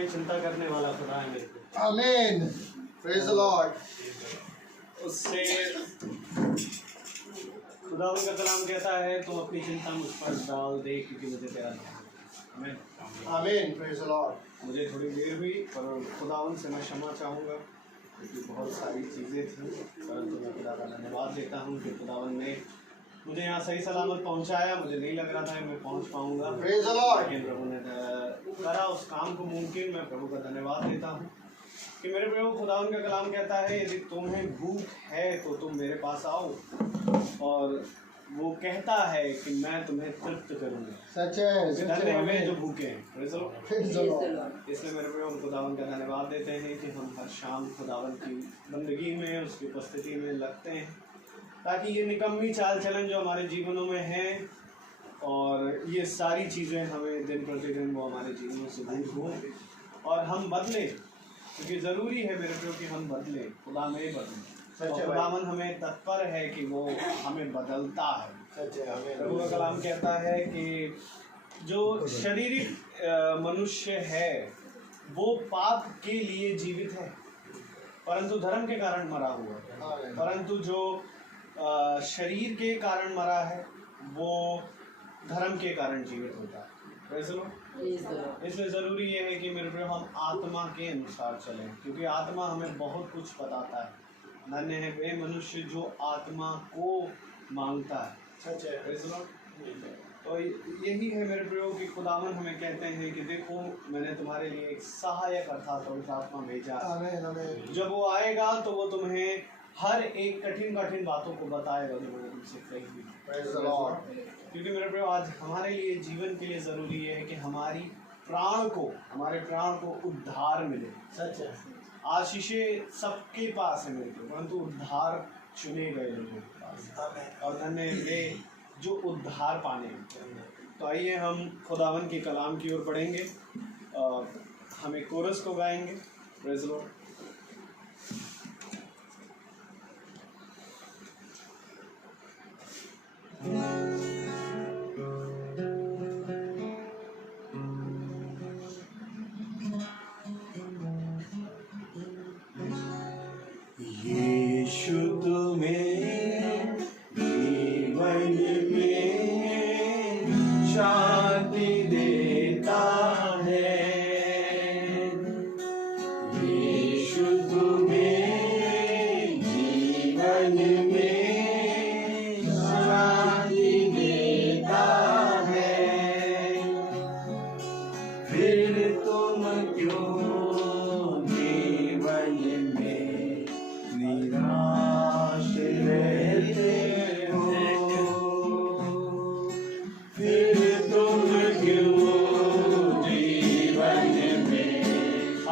पे चिंता करने वाला खुदा है मेरे को। Amen. Praise the Lord. उससे खुदा उनका कलाम कहता है तुम अपनी चिंता मुझ पर डाल दे क्योंकि मुझे तेरा ध्यान है। आमीन। Amen. Praise the Lord. मुझे थोड़ी देर हुई पर खुदावन से मैं क्षमा चाहूँगा क्योंकि बहुत सारी चीज़ें थी, परंतु मैं खुदा का धन्यवाद देता हूँ कि खुदावन ने मुझे यहाँ सही सलामत पहुँचाया। मुझे नहीं लग रहा था कि मैं पहुँच पाऊँगा, Praise the Lord. लेकिन प्रभु ने करा उस काम को मुमकिन। मैं प्रभु का धन्यवाद देता हूँ कि मेरे प्रभु खुदावन का कलाम कहता है यदि तुम्हें भूख है तो तुम मेरे पास आओ, और वो कहता है कि मैं तुम्हें तृप्त करूँगा। सच है, सच धन्य है। हमें जो भूखे हैं। Praise the Lord। Praise the Lord. इसलिए मेरे प्रभु हम खुदावन का धन्यवाद देते हैं कि हम हर शाम खुदावन की बंदगी में उसकी उपस्थिति में लगते हैं ताकि ये निकम्मी चाल चलन जो हमारे जीवनों में है और ये सारी चीज़ें हमें दिन प्रतिदिन वो हमारे जीवनों से दूर हों और हम बदलें, क्योंकि ज़रूरी है मेरे प्रभु कि हम बदलें। खुदा में बदलें और खुदावन हमें तत्पर है कि वो हमें बदलता है। सच है। आमीन। प्रभु का कलाम कहता है कि जो शारीरिक मनुष्य है वो पाप के लिए जीवित है परंतु धर्म के कारण मरा हुआ है, परंतु जो शरीर के कारण मरा है वो धर्म के कारण जीवित होता है। Praise the Lord। इसलिए ज़रूरी ये है कि मेरे प्रभु हम आत्मा के अनुसार चलें, क्योंकि आत्मा हमें बहुत कुछ बताता है। धन्य है वे मनुष्य जो आत्मा को मांगता है। सच है। Praise the Lord। तो यही है मेरे प्रभु कि खुदावन हमें कहते हैं कि देखो मैंने तुम्हारे लिए एक सहायक अर्थात पवित्र आत्मा भेजा। आमीन। आमीन। जब वो आएगा तो वो तुम्हें हर एक कठिन कठिन बातों को बताएगा जो मैंने तुमसे कही हुई। Praise the Lord. क्योंकि मेरे प्रभु आज हमारे लिए जीवन के लिए ज़रूरी है कि हमारे प्राण को उद्धार मिले। सच है। आशीषें सबके पास है मेरे प्रभु, परंतु उद्धार चुने गए लोगों के पास। आमीन। और धन्य वे जो उद्धार पाने। तो आइए हम खुदावन के कलाम की ओर बढ़ेंगे और हम एक कोरस को गाएंगे। Praise the Lord. यीशु तुम्हें जीवन में शांति देता है। यीशु तुम्हें जीवन में शांति देता है। फिर तुम क्यों जीवन में निराश रहते हो? फिर तुम क्यों जीवन में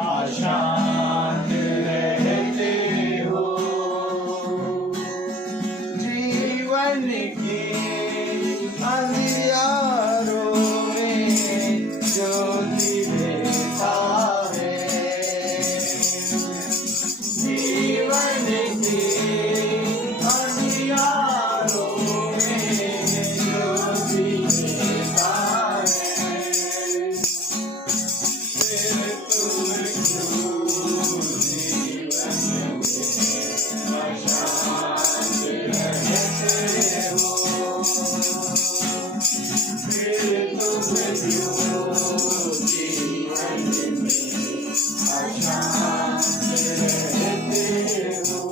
अशांत रहते हो? जीवन के अंधियारों में ज्योति देता है। जीवन के अंधियारों में ज्योति देता है। फिर तुम क्यों जीवन में अशांत रहते हो? फिर तुम क्यों जीवन में अशांत रहते हो?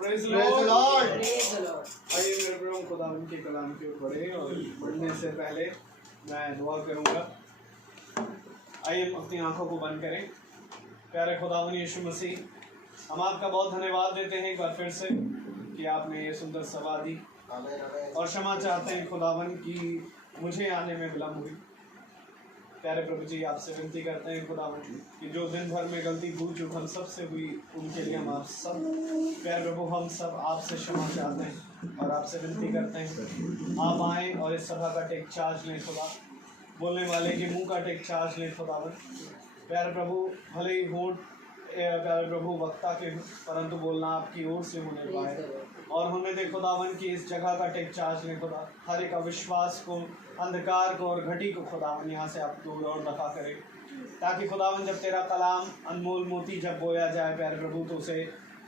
Praise the Praise the Lord। Lord. आइए मेरे प्रभु खुदा उनके कलाम के ऊपर बढ़े और बढ़ने से पहले मैं दुआ करूंगा। आइए हम अपनी आंखों को बंद करें। प्यारे खुदावन यीशु मसीह, हम आपका बहुत धन्यवाद देते हैं एक बार फिर से कि आपने ये सुंदर सभा दी आमीन। आमीन। और क्षमा चाहते हैं खुदावन की मुझे आने में विलम्ब हुई। प्यारे प्रभु जी आपसे विनती करते हैं खुदावन कि जो दिन भर में गलती भूल चूक हम सब से हुई उनके लिए हम आप सब प्यारे प्रभु हम सब आपसे क्षमा चाहते हैं और आपसे विनती करते हैं आप आएँ और इस सभा का टेक चार्ज लें खुदा, बोलने वाले के मुंह का टेक चार्ज लें खुदावन। प्यारे प्रभु भले ही होंठ प्यारे प्रभु वक्ता के परंतु बोलना आपकी ओर से होने पाए और होने दे खुदावन की इस जगह का टेक चार्ज ले खुदा, हर एक अविश्वास को, अंधकार को और घटी को खुदावन यहाँ से आप दूर और दफा करें, ताकि खुदावन जब तेरा कलाम अनमोल मोती जब बोया जाए प्यारे प्रभु, तो उसे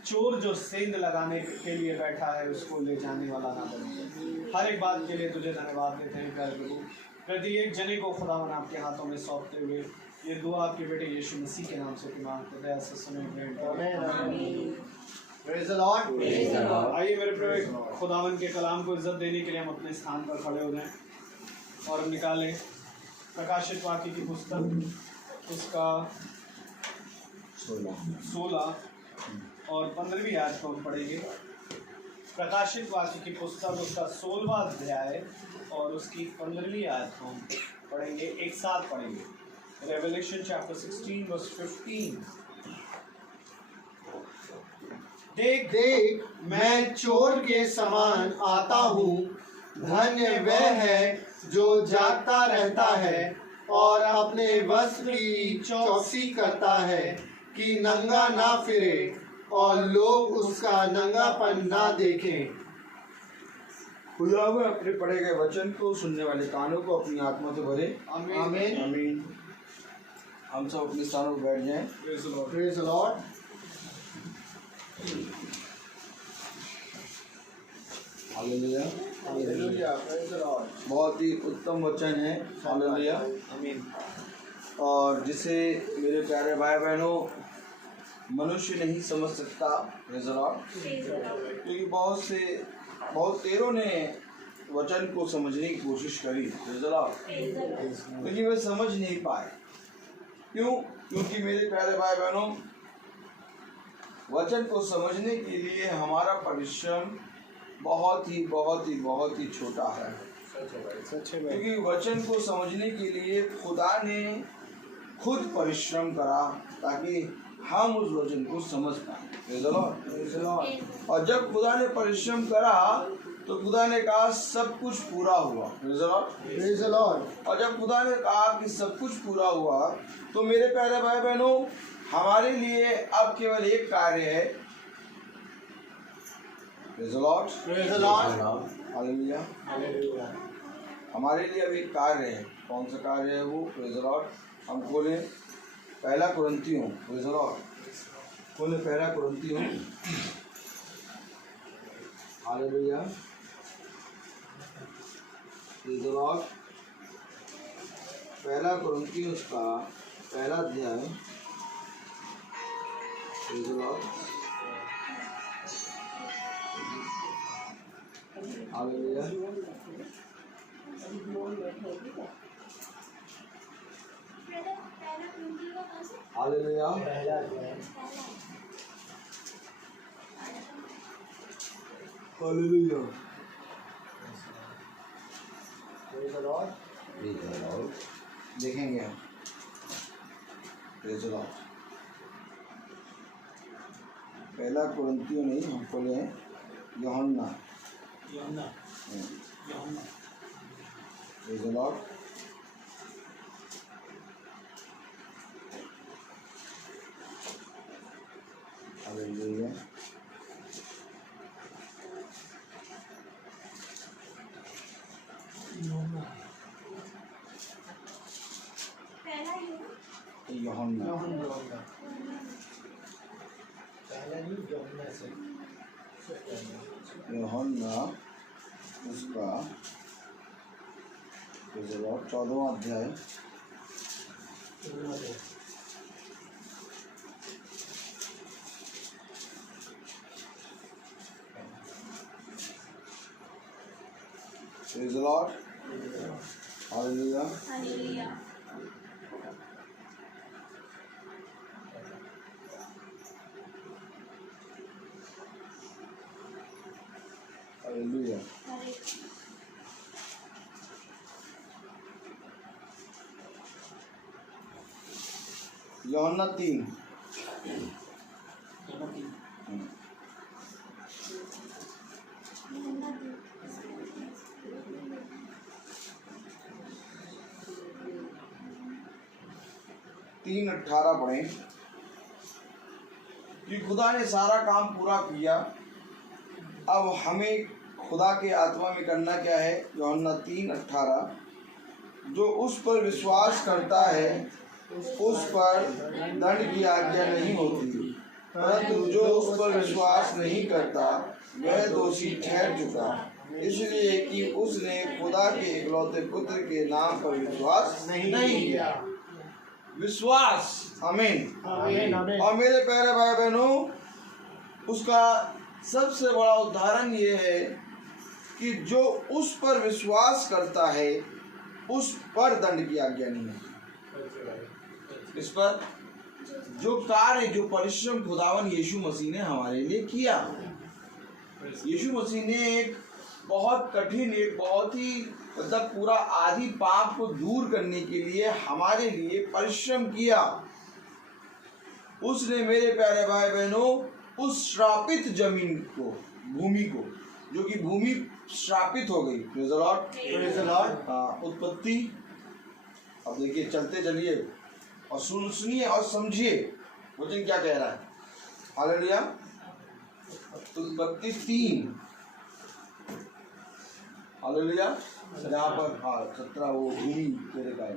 चोर जो सेंध लगाने के लिए बैठा है उसको ले जाने वाला ना बने। हर एक बात के लिए तुझे धन्यवाद देते हैं प्यारे प्रभु। प्रत्येक जने को खुदावन आपके हाथों में सौंपते हुए ये दुआ आपके बेटे यीशु मसीह के नाम से मांगते दया से सुने आमीन। Praise the Lord. आइए मेरे प्रभु, खुदावन के कलाम को इज्जत देने के लिए हम अपने स्थान पर खड़े हो जाएं और हम निकालें प्रकाशित वाक्य की पुस्तक, उसका 16 और 15वीं आयत को हम पढ़ेंगे। प्रकाशित वाक्य की पुस्तक उसका 16वां अध्याय और उसकी 15वीं आयत को हम पढ़ेंगे, एक साथ पढ़ेंगे। Revelation chapter 16 verse 15। देख देख, मैं चोर के समान आता हूँ। धन्य वह है जो जागता रहता है और अपने वस्त्र की चौकसी करता है कि नंगा ना फिरे और लोग उसका नंगापन ना देखें। खुदा में अपने पढ़े गए वचन को सुनने वाले कानों को अपनी आत्मा से भरे। आमीन। आमीन। आमीन। हम सब अपने स्थानों पर बैठ जाएं। Praise the Lord. Hallelujah. Hallelujah. Praise the Lord. बहुत ही उत्तम वचन है। हालेलुया। आमीन। और जिसे मेरे प्यारे भाई बहनों मनुष्य नहीं समझ सकता। Praise the Lord. क्योंकि बहुत तेरों ने वचन को समझने की कोशिश करी। Praise the Lord. लेकिन वे समझ नहीं पाए। क्यों? क्योंकि मेरे प्यारे भाई बहनों, वचन को समझने के लिए हमारा परिश्रम बहुत ही छोटा है। क्योंकि वचन को समझने के लिए खुदा ने खुद परिश्रम करा ताकि हम उस वचन को समझ पाए। Praise the Lord. और जब खुदा ने परिश्रम करा तो खुदा ने कहा सब कुछ पूरा हुआ। Praise the Lord. Praise the Lord. और जब खुदा ने कहा कि सब कुछ पूरा हुआ तो मेरे प्यारे भाई बहनों, हमारे लिए अब केवल एक कार्य है। Praise the Lord. Praise the Lord. Hallelujah. Hallelujah. हमारे लिए अब एक कार्य है। कौन सा कार्य है वो? Praise the Lord. हम खोलें पहला कुरिन्थियों। Praise the Lord. खोलें पहला कुरिन्थियों। हालेलुया। Praise the Lord. पहला कुरिन्थियों का पहला अध्याय। Praise the Lord. Hallelujah. Hallelujah. Hallelujah. Praise the Lord. Praise the Lord. देखेंगे हम। Praise the Lord. पहला कुरिन्थियों नहीं, हम खोले हैं यूहन्ना। Praise the Lord. हालेलुया। यूहन्ना। यूहन्ना उसका 14वां अध्याय। Praise the Lord. Hallelujah. Hallelujah. यूहन्ना 3। तीन 18 पढ़ें कि खुदा ने सारा काम पूरा किया अब हमें खुदा के आत्मा में करना क्या है? यूहन्ना 3:18, जो उस पर विश्वास करता है उस पर दंड की आज्ञा नहीं होती, परंतु जो उस पर विश्वास नहीं करता वह दोषी ठहर चुका, इसलिए कि उसने खुदा के इकलौते पुत्र के नाम पर विश्वास नहीं किया। विश्वास, आमीन। और मेरे प्यारे भाई बहनों, उसका सबसे बड़ा उदाहरण ये है कि जो उस पर विश्वास करता है उस पर दंड की आज्ञा नहीं है। इस पर जो कार्य, जो परिश्रम खुदावन यीशु मसीह ने हमारे लिए किया, यीशु मसीह ने एक बहुत कठिन, एक बहुत ही मतलब पूरा आदि पाप को दूर करने के लिए हमारे लिए परिश्रम किया। उसने मेरे प्यारे भाई बहनों उस श्रापित जमीन को, भूमि को, जो कि भूमि श्रापित हो गई, प्रेज़ द लॉर्ड, उत्पत्ति। अब देखिए, चलते चलिए और सुनिए और समझिए वचन क्या कह रहा है। हालेलुया। उत्पत्ति 3, हालेलुया, जहाँ पर 17 वो भूमि तेरे का है।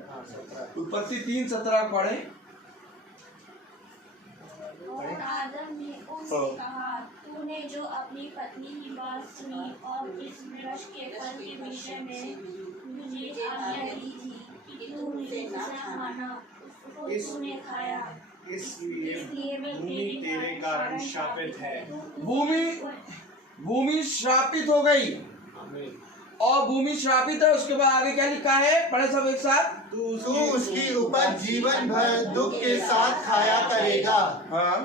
उत्पत्ति 3:17 पढ़े। और आदम ने उससे कहा, तूने जो अपनी पत्नी की बात सुनी और इस वृक्ष के फल के विषय में मुझे आज्ञा दी थी कि तू मुझे न खाना, उसको तूने खाया, इसलिए भूमि तेरे कारण शापित है। भूमि श्रापित हो गई। और भूमि श्रापित है, उसके बाद आगे क्या लिखा है? पढ़े सब एक साथ। तू उसकी उपज जीवन भर दुख के साथ खाया करेगा। हाँ।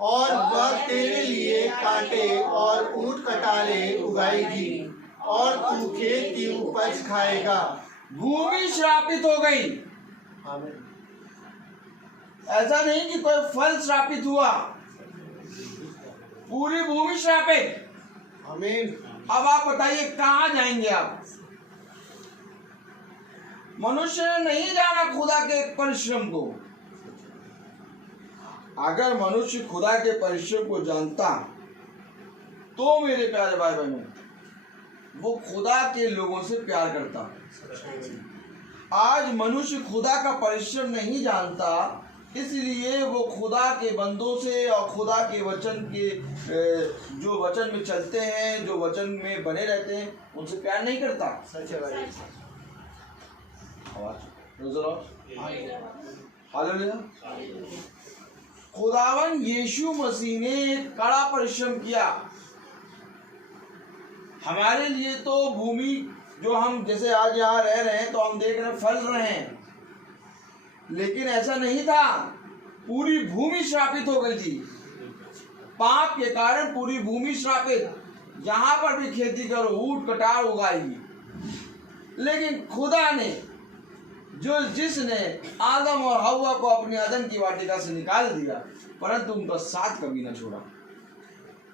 और वह तेरे लिए कांटे और ऊंट कटाले उगाएगी और तू खेत की उपज खाएगा। भूमि श्रापित हो गई। ऐसा नहीं कि कोई फल श्रापित हुआ, पूरी भूमि श्रापित। आमीन। अब आप बताइए कहाँ जाएंगे आप? मनुष्य ने नहीं जाना खुदा के परिश्रम को। अगर मनुष्य खुदा के परिश्रम को जानता तो मेरे प्यारे भाई बहनों, वो खुदा के लोगों से प्यार करता। आज मनुष्य खुदा का परिश्रम नहीं जानता, इसलिए वो खुदा के बंदों से और खुदा के वचन के जो वचन में चलते हैं, जो वचन में बने रहते हैं, उनसे प्यार नहीं करता। सच है भाई। हालेलुया। खुदावन यीशु मसीह ने एक कड़ा परिश्रम किया हमारे लिए। तो भूमि जो हम जैसे आज यहाँ रह रहे हैं तो हम देख रहे हैं, फल रहे हैं, लेकिन ऐसा नहीं था। पूरी भूमि श्रापित हो गई थी पाप के कारण। पूरी भूमि श्रापित, जहां पर भी खेती करो ऊंट कटार उगाएगी। लेकिन खुदा ने जिसने आदम और हव्वा को अपने अदन की वाटिका से निकाल दिया, परंतु उनका साथ कभी न छोड़ा।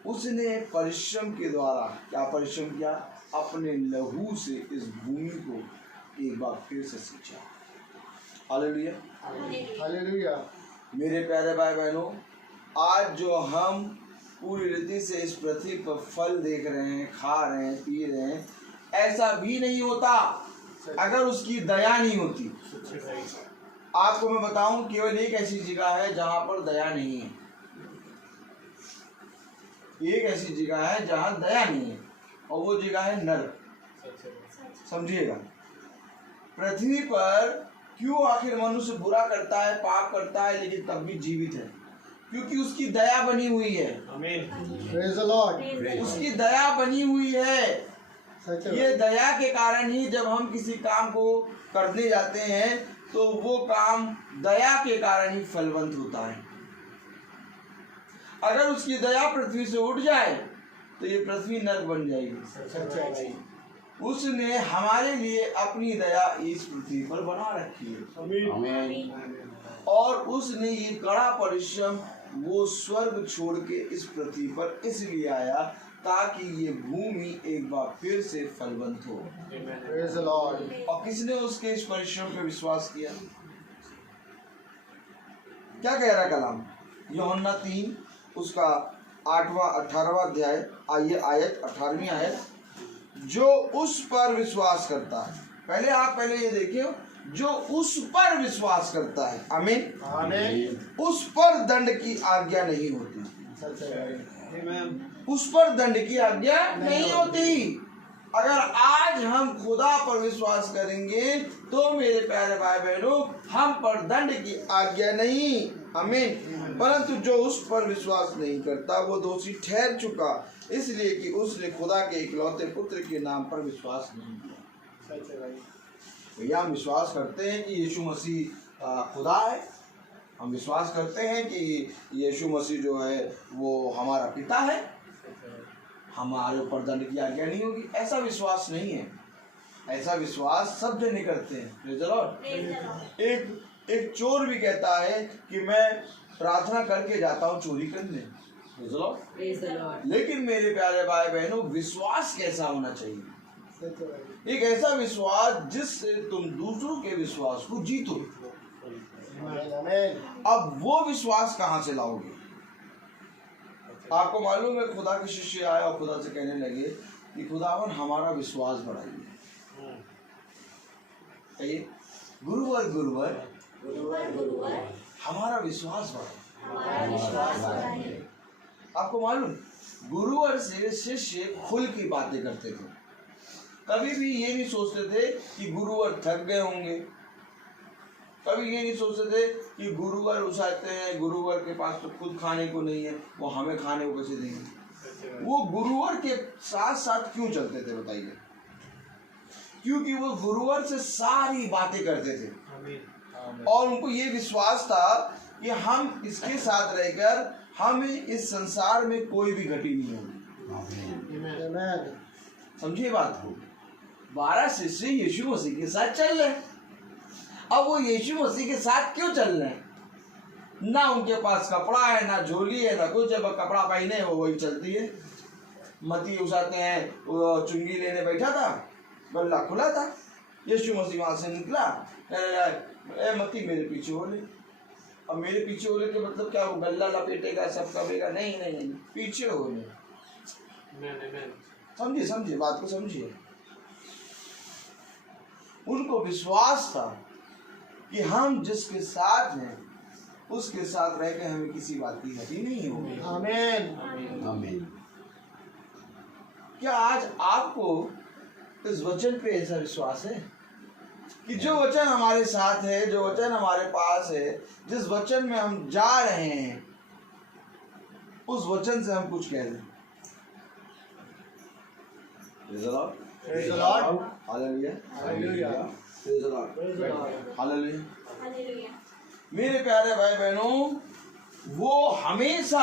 उसने परिश्रम के द्वारा क्या परिश्रम किया? अपने लहू से इस भूमि को एक बार फिर से सींचा। Hallelujah, hallelujah. मेरे प्यारे भाई बहनों, आज जो हम पूरी रीति से इस पृथ्वी पर फल देख रहे हैं, खा रहे हैं, पी रहे हैं, ऐसा भी नहीं होता अगर उसकी दया नहीं होती। आपको मैं बताऊं, केवल एक ऐसी जगह है जहां पर दया नहीं है। एक ऐसी जगह है जहां दया नहीं है, और वो जगह है नरक। समझिएगा, पृथ्वी पर क्यों आखिर मनुष्य बुरा करता है, पाप करता है, लेकिन तब भी जीवित है? क्योंकि उसकी दया बनी हुई है। Praise the Lord. उसकी दया बनी हुई है। सच है। ये दया के कारण ही जब हम किसी काम को करने जाते हैं तो वो काम दया के कारण ही फलवंत होता है। अगर उसकी दया पृथ्वी से उठ जाए तो ये पृथ्वी नरक बन जाएगी। सच है भाई। उसने हमारे लिए अपनी दया इस पृथ्वी पर बना रखी है। आमीन। और उसने ये कड़ा परिश्रम वो स्वर्ग छोड़ के इस पृथ्वी पर इसलिए आया ताकि ये भूमि एक बार फिर से फलवंत हो। Praise the Lord. और किसने उसके इस परिश्रम पे विश्वास किया? क्या कह रहा कलाम? यूहन्ना 3 उसका 8वां 18वां अध्याय आइए आयत 18वीं आयत, जो उस पर विश्वास करता है। पहले ये देखिए, जो उस पर विश्वास करता है, आमीन, आमीन, उस पर दंड की आज्ञा नहीं होती। उस पर दंड की आज्ञा नहीं होती। अगर आज हम खुदा पर विश्वास करेंगे तो मेरे प्यारे भाई बहनों, हम पर दंड की आज्ञा नहीं, आमीन। परंतु जो उस पर विश्वास नहीं करता वो दोषी ठहर चुका, इसलिए कि उसने खुदा के इकलौते पुत्र के नाम पर विश्वास नहीं किया। भैया, हम विश्वास करते हैं कि यीशु मसीह खुदा है। हम विश्वास करते हैं कि यीशु मसीह जो है वो हमारा पिता है, हमारे ऊपर दंड की आज्ञा नहीं होगी, ऐसा विश्वास नहीं है। ऐसा विश्वास सब जने करते हैं। एक चोर भी कहता है कि मैं प्रार्थना करके जाता हूँ चोरी करने, लेकिन मेरे प्यारे भाई बहनों, विश्वास कैसा होना चाहिए? एक ऐसा विश्वास जिससे तुम दूसरों के विश्वास को जीतो। अब वो विश्वास कहाँ से लाओगे? आपको मालूम है, खुदा के शिष्य आए और खुदा से कहने लगे कि खुदावन हमारा विश्वास बढ़ाइए। गुरुवर हमारा विश्वास बढ़ाइए। आपको मालूम, गुरुवर से शिष्य खुल की बातें करते थे। कभी भी ये नहीं सोचते थे कि गुरुवर थक गए होंगे, कभी ये नहीं सोचते थे कि गुरुवर उछाते हैं, गुरुवर के पास तो खुद खाने को नहीं है, वो हमें खाने को कैसे देंगे। वो गुरुवर के साथ साथ क्यों चलते थे बताइए? क्योंकि वो गुरुवर से सारी बातें करते थे और उनको ये विश्वास था कि हम इसके साथ रहकर हमें इस संसार में कोई भी घटी नहीं होगी। समझिए बात को। 12 शिष्य यीशु मसीह के साथ चल रहे। अब वो यीशु मसीह के साथ क्यों चल रहे हैं? ना उनके पास कपड़ा है, ना झोली है, ना कुछ। जब कपड़ा पहने वो वही चलती है। मती उसाते हैं, वो चुंगी लेने बैठा था, गल्ला खुला था, यीशु मसीह वहां से निकला, ए मती मेरे पीछे हो ले। अब मेरे पीछे हो ले के मतलब क्या? वो गल्ला लपेटेगा, सब करेगा? नहीं, पीछे हो ले। समझिए बात को, समझिए। उनको विश्वास था कि हम जिसके साथ हैं उसके साथ रह के हमें किसी बात की घटी नहीं होगी। आमीन। क्या आज आपको इस वचन पे ऐसा विश्वास है कि जो वचन हमारे साथ है, जो वचन हमारे पास है, जिस वचन में हम जा रहे हैं, उस वचन से हम कुछ कह दें? मेरे प्यारे भाई बहनों, वो हमेशा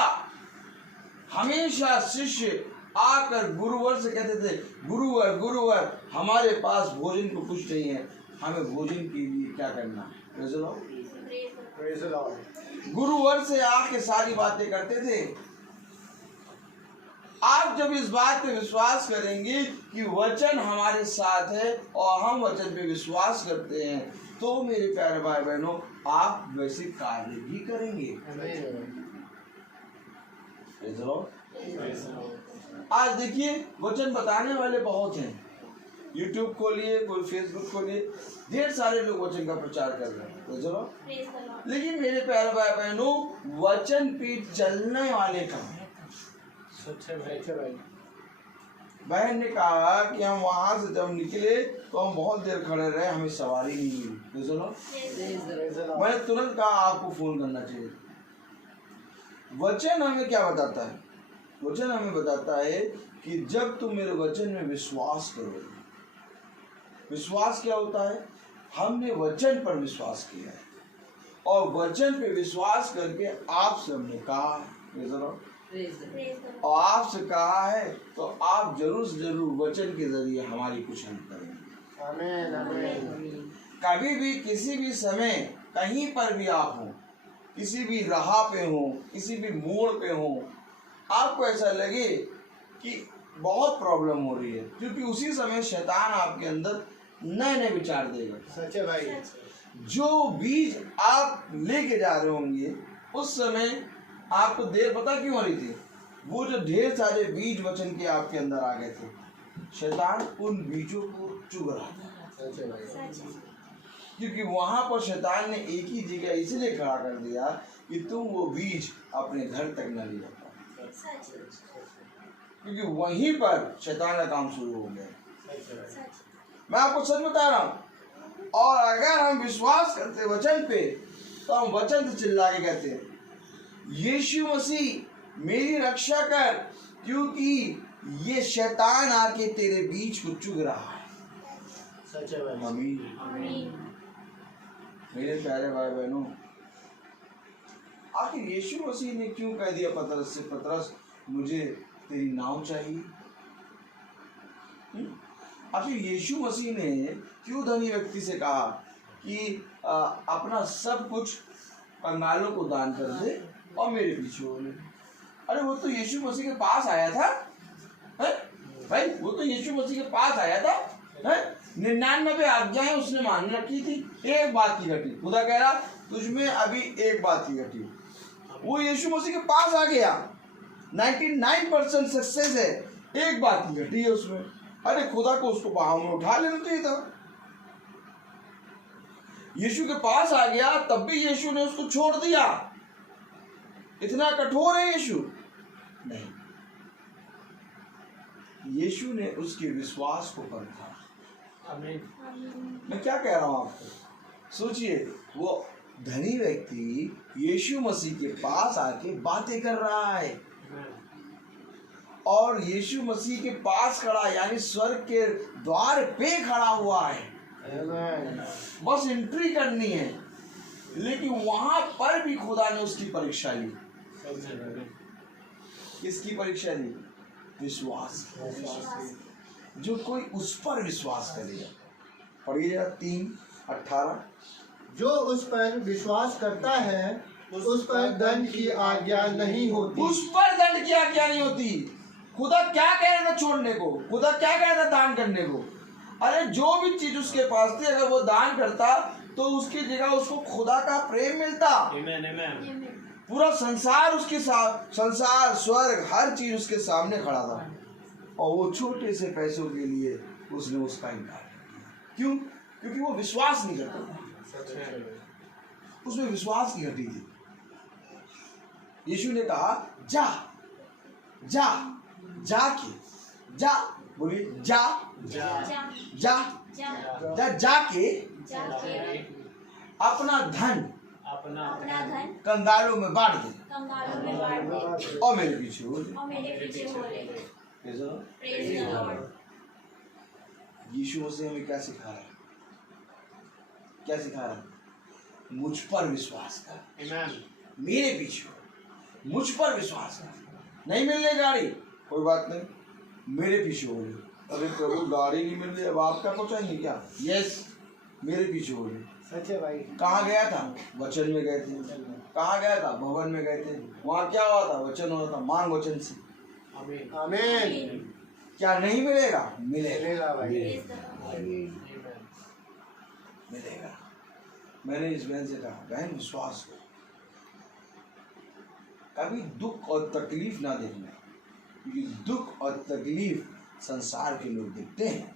शिष्य आकर गुरुवर से कहते थे, गुरुवर हमारे पास भोजन को कुछ नहीं है, हमें भोजन के लिए क्या करना? गुरुवर से आके सारी बातें करते थे। आप जब इस बात पे विश्वास करेंगे कि वचन हमारे साथ है और हम वचन पे विश्वास करते हैं, तो मेरे प्यारे भाई बहनों, आप वैसे कार्य भी करेंगे। आज देखिए, वचन बताने वाले बहुत हैं। YouTube खोलिए, कोई Facebook खोलिए, ढेर सारे लोग वचन का प्रचार कर रहे हैं। लेकिन मेरे प्यारे भाई बहनों, वचन पे चलने वाले कहाँ हैं? बहन ने कहा कि हम वहां से जब निकले तो हम बहुत देर खड़े रहे, हमें सवारी नहीं मिली। मैंने तुरंत कहा आपको फोन करना चाहिए। वचन हमें क्या बताता है? वचन हमें बताता है कि जब तुम मेरे वचन में विश्वास करोगे। विश्वास क्या होता है? हमने वचन पर विश्वास किया है और वचन पे विश्वास करके आपसे हमने कहा और आपसे कहा है, तो आप जरूर से जरूर वचन के जरिए हमारी कुछ हेल्प करेंगे। आमीन। कभी भी किसी भी समय कहीं पर भी आप हो, किसी भी राह पे हो, किसी भी मोड़ पे हो, आपको ऐसा लगे कि बहुत प्रॉब्लम हो रही है, क्योंकि उसी समय शैतान आपके अंदर नए नए विचार देगा। सच है भाई। जो बीज आप लेके जा रहे होंगे, उस समय आपको देर पता क्यों हो रही थी? वो जो ढेर सारे बीज वचन के आपके अंदर आ गए थे, शैतान उन बीजों को चुग रहा था। सच है भाई। सच है। क्योंकि वहां पर शैतान ने एक ही जगह इसलिए खड़ा कर दिया कि तुम वो बीज अपने घर तक न ले जाता, सच है। क्योंकि वहीं पर शैतान का काम शुरू हो गया। सच। मैं आपको सच बता रहा हूँ, और अगर हम विश्वास करते वचन पे तो हम वचन से चिल्ला के कहते हैं, यीशु मसीह मेरी रक्षा कर, क्योंकि ये शैतान आके तेरे बीच को चुग रहा है। सच है भाई। आमीन। आमीन। मेरे प्यारे भाई बहनों, आखिर यीशु मसीह ने क्यों कह दिया पतरस से, पतरस मुझे तेरी नाव चाहिए? आखिर यीशु मसीह ने क्यों धनी व्यक्ति से कहा कि अपना सब कुछ कंगालों को दान कर दे और मेरे पीछे हो ले? अरे वो तो यीशु मसीह के पास आया था, है भाई, वो तो यीशु मसीह के पास आया था, है 99 आज्ञाएं उसने मान रखी थी, एक बात की घटी। खुदा कह रहा तुझमें अभी एक बात की घटी। वो यीशु मसीह के पास आ गया, 99% सक्सेस है, एक बात की घटी है उसमें। अरे खुदा को उसको बाहों में उठा लेना चाहिए था। यीशु के पास आ गया, तब भी यीशु ने उसको छोड़ दिया। इतना कठोर है यीशु? नहीं, यीशु ने उसके विश्वास को परखा। मैं क्या कह रहा हूं आपको, सोचिए, वो धनी व्यक्ति यीशु मसीह के पास आके बातें कर रहा है, और यीशु मसीह के पास खड़ा, यानी स्वर्ग के द्वार पे खड़ा हुआ है, बस एंट्री करनी है। लेकिन वहां पर भी खुदा ने उसकी परीक्षा ली। किसकी परीक्षा ली? विश्वास। जो कोई उस पर विश्वास करेगा। पढ़िए 3:18। जो उस पर विश्वास करता है उस पर दंड की आज्ञा नहीं होती। उस पर दंड की आज्ञा नहीं होती। खुदा क्या कह रहा था छोड़ने को? खुदा क्या कह रहा था दान करने को? अरे जो भी चीज उसके पास थी, अगर वो दान करता तो उसकी जगह उसको खुदा का प्रेम मिलता। पूरा संसार उसके साथ, संसार स्वर्ग हर चीज उसके सामने खड़ा था, और वो छोटे से पैसों के लिए उसने उसका इनकार किया। क्यों? क्योंकि वो विश्वास नहीं करता था, उसमें विश्वास की घटी थी। यीशु ने कहा जा जा जाके जा, बोलिए जा जा जा जा जा जाके जाके अपना धन अपना धन कंगालों में बांट दे कंगालों में बांट दे और मेरे पीछे हो और मेरे पीछे हो ले। Praise the Lord। Praise the Lord. Yeshu Masih हमें क्या सिखा रहा है? क्या सिखा रहा है? मुझ पर विश्वास कर, मेरे पीछे हो, मुझ पर विश्वास कर। नहीं मिल रही गाड़ी, कोई बात नहीं, मेरे पीछे हो ले। अरे प्रभु गाड़ी नहीं मिल रही, अब आप क्या पहुंचाएंगे क्या? यस, मेरे पीछे हो ले। सच है भाई। कहाँ गया था? वचन में गए थे। कहाँ गया था? भवन में गए थे। वहाँ क्या हुआ था? वचन हुआ था। मांग वचन से। आमीन। क्या नहीं मिलेगा? मिलेगा, मिलेगा भाई। Praise the Lord. मिलेगा। मैंने इस बहन से कहा, बहन विश्वास करो, कभी दुख और तकलीफ ना देखना, क्योंकि दुख और तकलीफ संसार के लोग देखते हैं।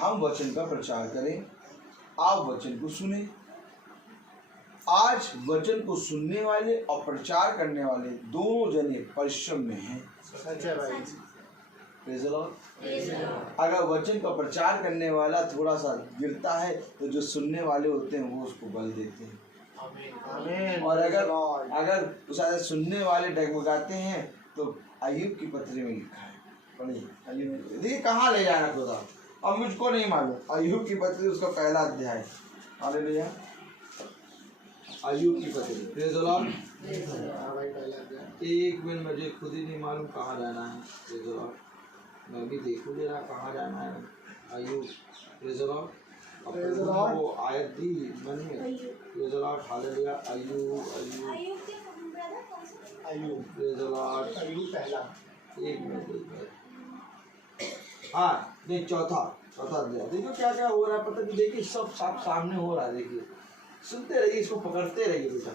हम वचन का प्रचार करें, आप वचन को सुने। आज वचन को सुनने वाले और प्रचार करने वाले दोनों जने परिश्रम में हैं। सच है भाई। Praise the Lord. Praise the Lord. अगर वचन का प्रचार करने वाला थोड़ा सा गिरता है तो जो सुनने वाले होते हैं वो उसको बल देते हैं। आमीन। और अगर उस सुनने वाले डगमगाते हैं तो अय्यूब की पत्री में लिखा है, पढ़िए अय्यूब। देखिए कहाँ ले जाना खुदा, अब मुझको नहीं मालूम। अय्यूब की पत्री उसका पहला अध्याय। हालेलुया। अय्यूब की पत्री। Praise the Lord. हाँ भाई, पहला अध्याय। एक मिनट, मुझे खुद ही नहीं मालूम कहाँ जाना है। Praise the Lord. मैं भी देखूँ जरा कहाँ जाना है। अय्यूब। Praise the Lord. Praise the Lord. वो आयत दी बनी है। Praise the Lord. हालेलुया। अय्यूब अय्यूब आयुब के ब्रदर कौन सा? अय्यूब। Praise the Lord. अय्यूब पहला। एक मिनट। हाँ, नहीं, चौथा अध्याय। देखो क्या क्या हो रहा है, पता नहीं। देखिए सब साफ सामने हो रहा है। देखिए, सुनते रहिए, इसको पकड़ते रहिए बेटा।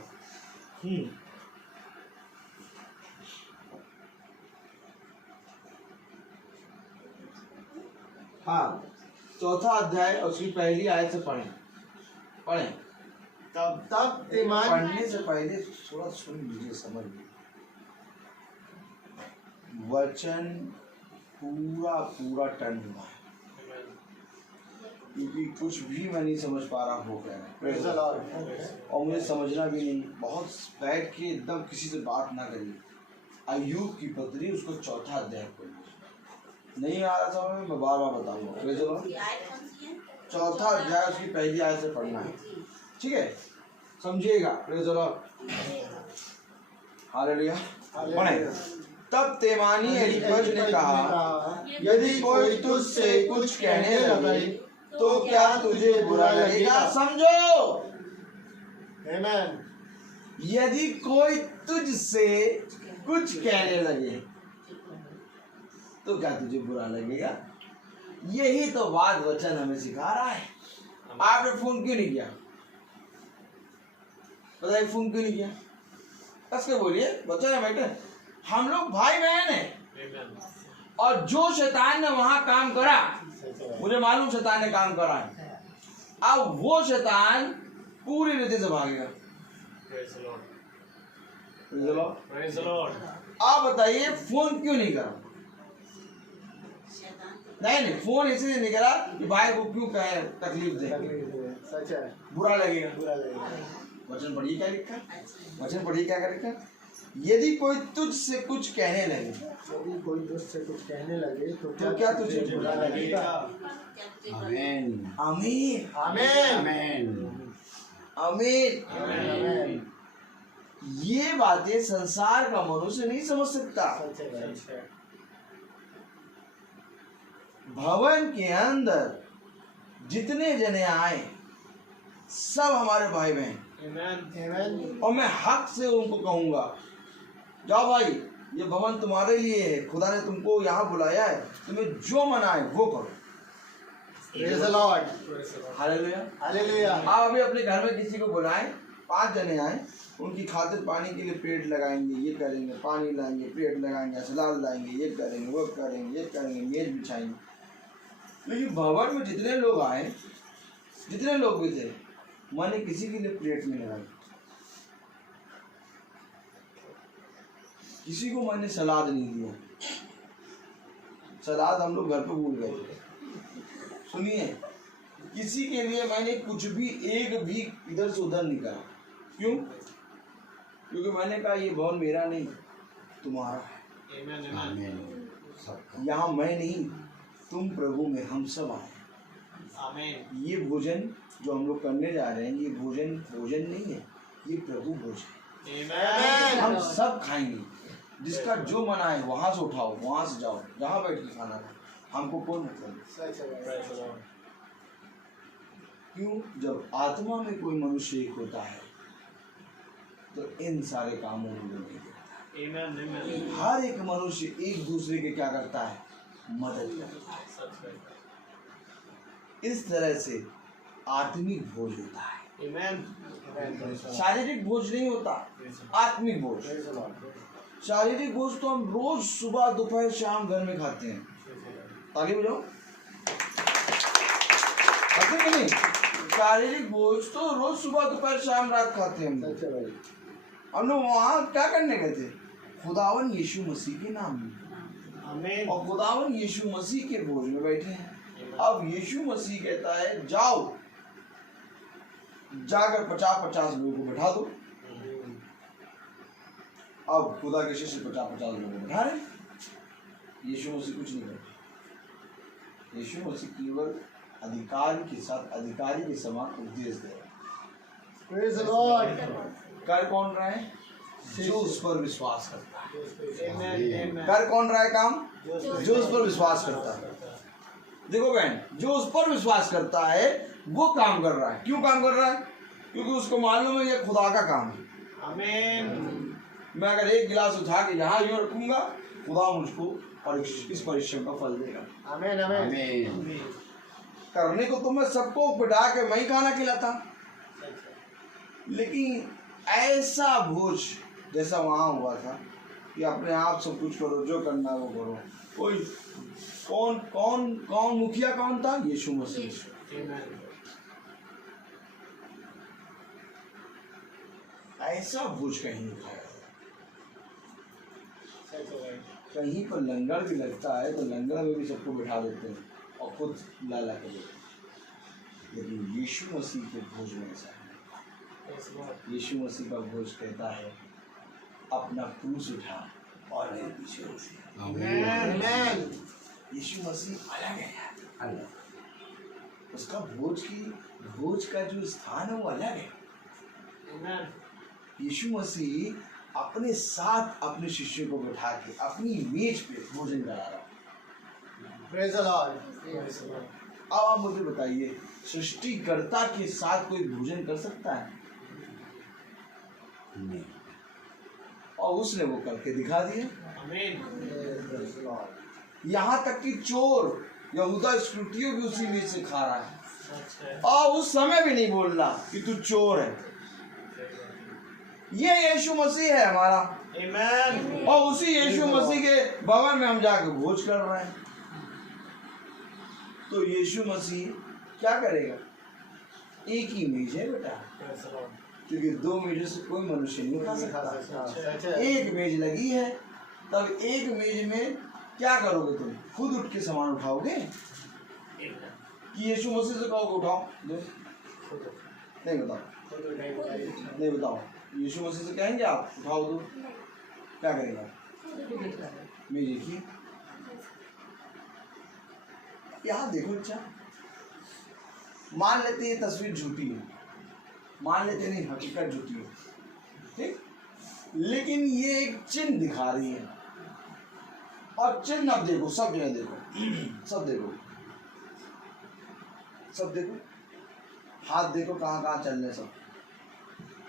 हाँ, चौथा अध्याय और उसकी पहली आयत से पढ़ें। तब तेमान पढ़ने से पहले थोड़ा सुन लीजिए, समझ लीजिए। वचन पूरा टर्न हुआ है, क्योंकि कुछ भी मैं नहीं समझ पा रहा हो गया और मुझे समझना भी नहीं। बहुत बैठ के एकदम किसी से बात ना करिए। अय्यूब की पत्री उसको चौथा अध्याय पढ़िए। नहीं आ रहा था मैं बार बार बताऊंगा। चौथा अध्याय उसकी पहली आयत से पढ़ना है, ठीक है? समझिएगा। Praise the Lord, hallelujah. पढ़ें। तब तेमानी एलीफज ने कहा, यदि कोई तुझसे कुछ कहने लगे तो क्या तुझे बुरा लगेगा? समझो, आमेन। यदि कोई तुझसे कुछ कहने लगे तो क्या तुझे बुरा लगेगा? यही तो बात वचन हमें सिखा रहा है। आपने फोन क्यों नहीं किया? बताइए, फोन क्यों नहीं किया? कस के बोलिए, बच्चा है बेटे, हम लोग भाई बहन हैं। और जो शैतान ने वहां काम करा, मुझे मालूम शैतान ने काम करा है, अब वो शैतान पूरी रीति से भागेगा। Praise the Lord. आप बताइए, फोन क्यों नहीं करा? नहीं, फोन इसलिए नहीं करा कि भाई को क्यों कहे तकलीफ दे, सच है, बुरा लगेगा। बुरा लगेगा। वचन पढ़िए क्या लिखा, वचन पढ़िए क्या लिखा। यदि कोई तुझसे कुछ कहने लगे, यदि कोई तुझसे कुछ कहने लगे तो क्या तुझे बुरा लगेगा? आमीन, आमीन, आमीन, आमीन। आमीन। ये बातें संसार का मनुष्य नहीं समझ सकता। सच है भाई। भवन के अंदर जितने जने आए सब हमारे भाई बहन, आमीन। और मैं हक से उनको कहूंगा, जाओ भाई, ये भवन तुम्हारे लिए है, खुदा ने तुमको यहाँ बुलाया है, तुम्हें जो मना है वो करो। Praise the Lord. Hallelujah. Hallelujah. आप अभी अपने घर में किसी को बुलाएं, 5 जने आए, उनकी खातिर पानी के लिए पेड़ लगाएंगे, ये करेंगे, पानी लाएंगे, पेड़ लगाएंगे, सलाद लाएंगे, ये करेंगे, वो करेंगे, ये करेंगे, मेज बिछाएंगे। लेकिन भवन में जितने लोग आए, जितने लोग भी थे, मैंने किसी के लिए प्लेट नहीं लगाई, किसी को मैंने सलाद नहीं दिया। सलाद हम लोग घर पे भूल गए। सुनिए, किसी के लिए मैंने कुछ भी, एक भी इधर से उधर नहीं करा। क्यों? क्योंकि मैंने कहा ये भवन मेरा नहीं, तुम्हारा है। यहाँ मैं नहीं, तुम प्रभु में हम सब आए। ये भोजन जो हम लोग करने जा रहे हैं, ये भोजन नहीं है, ये प्रभु भोजन। हम सब खाएंगे, जिसका जो मना है वहां से उठाओ, वहां से जाओ, जहाँ बैठ के खाना खाओ, हमको कोई मतलब नहीं। क्यों? जब आत्मा में कोई मनुष्य एक होता है तो इन सारे कामों में लगे रहता है। हर एक मनुष्य एक दूसरे के क्या करता है? मदद करता है। इस तरह से आत्मिक भोज होता है, शारीरिक भोज नहीं होता, आत्मिक भोज। शारीरिक भोज तो हम रोज सुबह दोपहर शाम घर में खाते हैं। आगे बढ़ो, खाते नहीं? शारीरिक भोज तो रोज सुबह दोपहर शाम रात खाते हैं। हम लोग वहाँ क्या करने गए थे? खुदावन यीशु मसीह के नाम में, और खुदावन यीशु मसीह के भोज में बैठे हैं। अब यीशु मसीह कहता है जाओ, जाकर 50-50 लोगों को बैठा दो। अब खुदा के शिष्य 50-50 लोगों को बैठा रहे। यीशु मसीह कुछ नहीं करता। यीशु मसीह केवल अधिकार के साथ अधिकारी के समान उपदेश दे रहे। Praise the Lord. कर कौन रहा है? जो उस पर विश्वास करता है। Amen. कर कौन रहा है काम? जो उस पर विश्वास करता है। देखो बहन, जो उस पर विश्वास करता है वो काम कर रहा है। क्यों काम कर रहा है? क्योंकि उसको मालूम है ये खुदा का काम है। आमीन। मैं अगर एक गिलास उठा के यहाँ यूँ रखूंगा, खुदा मुझको इस परिश्रम का फल देगा। Amen. Amen. करने को तो मैं सबको बिठा के मैं ही खाना खिलाता, लेकिन ऐसा भोज जैसा वहाँ हुआ था, कि अपने आप सब कुछ करो, जो करना वो करो। कोई कौन कौन कौन मुखिया कौन था? यीशु मसीह। ऐसा भोज कहीं नहीं खाया। कहीं पर लंगर भी लगता है तो लंगर में भी सबको बिठा देते हैं और खुद लाला कर देते हैं, लेकिन यीशु मसीह के भोज में ऐसा है। यीशु मसीह का भोज कहता है अपना क्रूस उठा और मेरे पीछे हो। यीशु मसीह अलग है, अलग। उसका भोज का जो स्थान है वो अलग है। यीशु मसीह अपने साथ अपने शिष्यों को बैठा के अपनी मेज पे भोजन करा रहा है। Praise the Lord. अब आप मुझे बताइए, सृष्टिकर्ता के साथ कोई भोजन कर सकता है? नहीं। और उसने वो करके दिखा दिया। यहाँ तक कि चोर यहूदा इस्करियोती भी उसी मेज से खा रहा है और उस समय भी नहीं बोल रहा कि तू चोर है। ये यीशु मसीह है हमारा। आमीन। और उसी यीशु मसीह के भवन में हम जाकर भोज कर रहे हैं। तो यीशु मसीह क्या करेगा? एक ही मेज है बेटा, क्योंकि दो मेजों से कोई मनुष्य नहीं खा सकता। एक मेज लगी है, तब एक मेज में क्या करोगे तुम? खुद उठ के सामान उठाओगे कि यीशु मसीह से कहोगे उठाओ? नहीं बताओ, नहीं बताओ। यीशु मसीह से कहेंगे आप उठाओ दो, क्या करेगा? मेज देखिए, यहाँ देखो। अच्छा, मान लेते ये तस्वीर झूठी है, मान लेते नहीं हकीकत झूठी है, ठीक, लेकिन ये एक चिन्ह दिखा रही है। और चिन्ह अब देखो, सब जगह देखो, सब देखो, सब देखो, हाथ देखो कहाँ कहाँ चल रहे सब।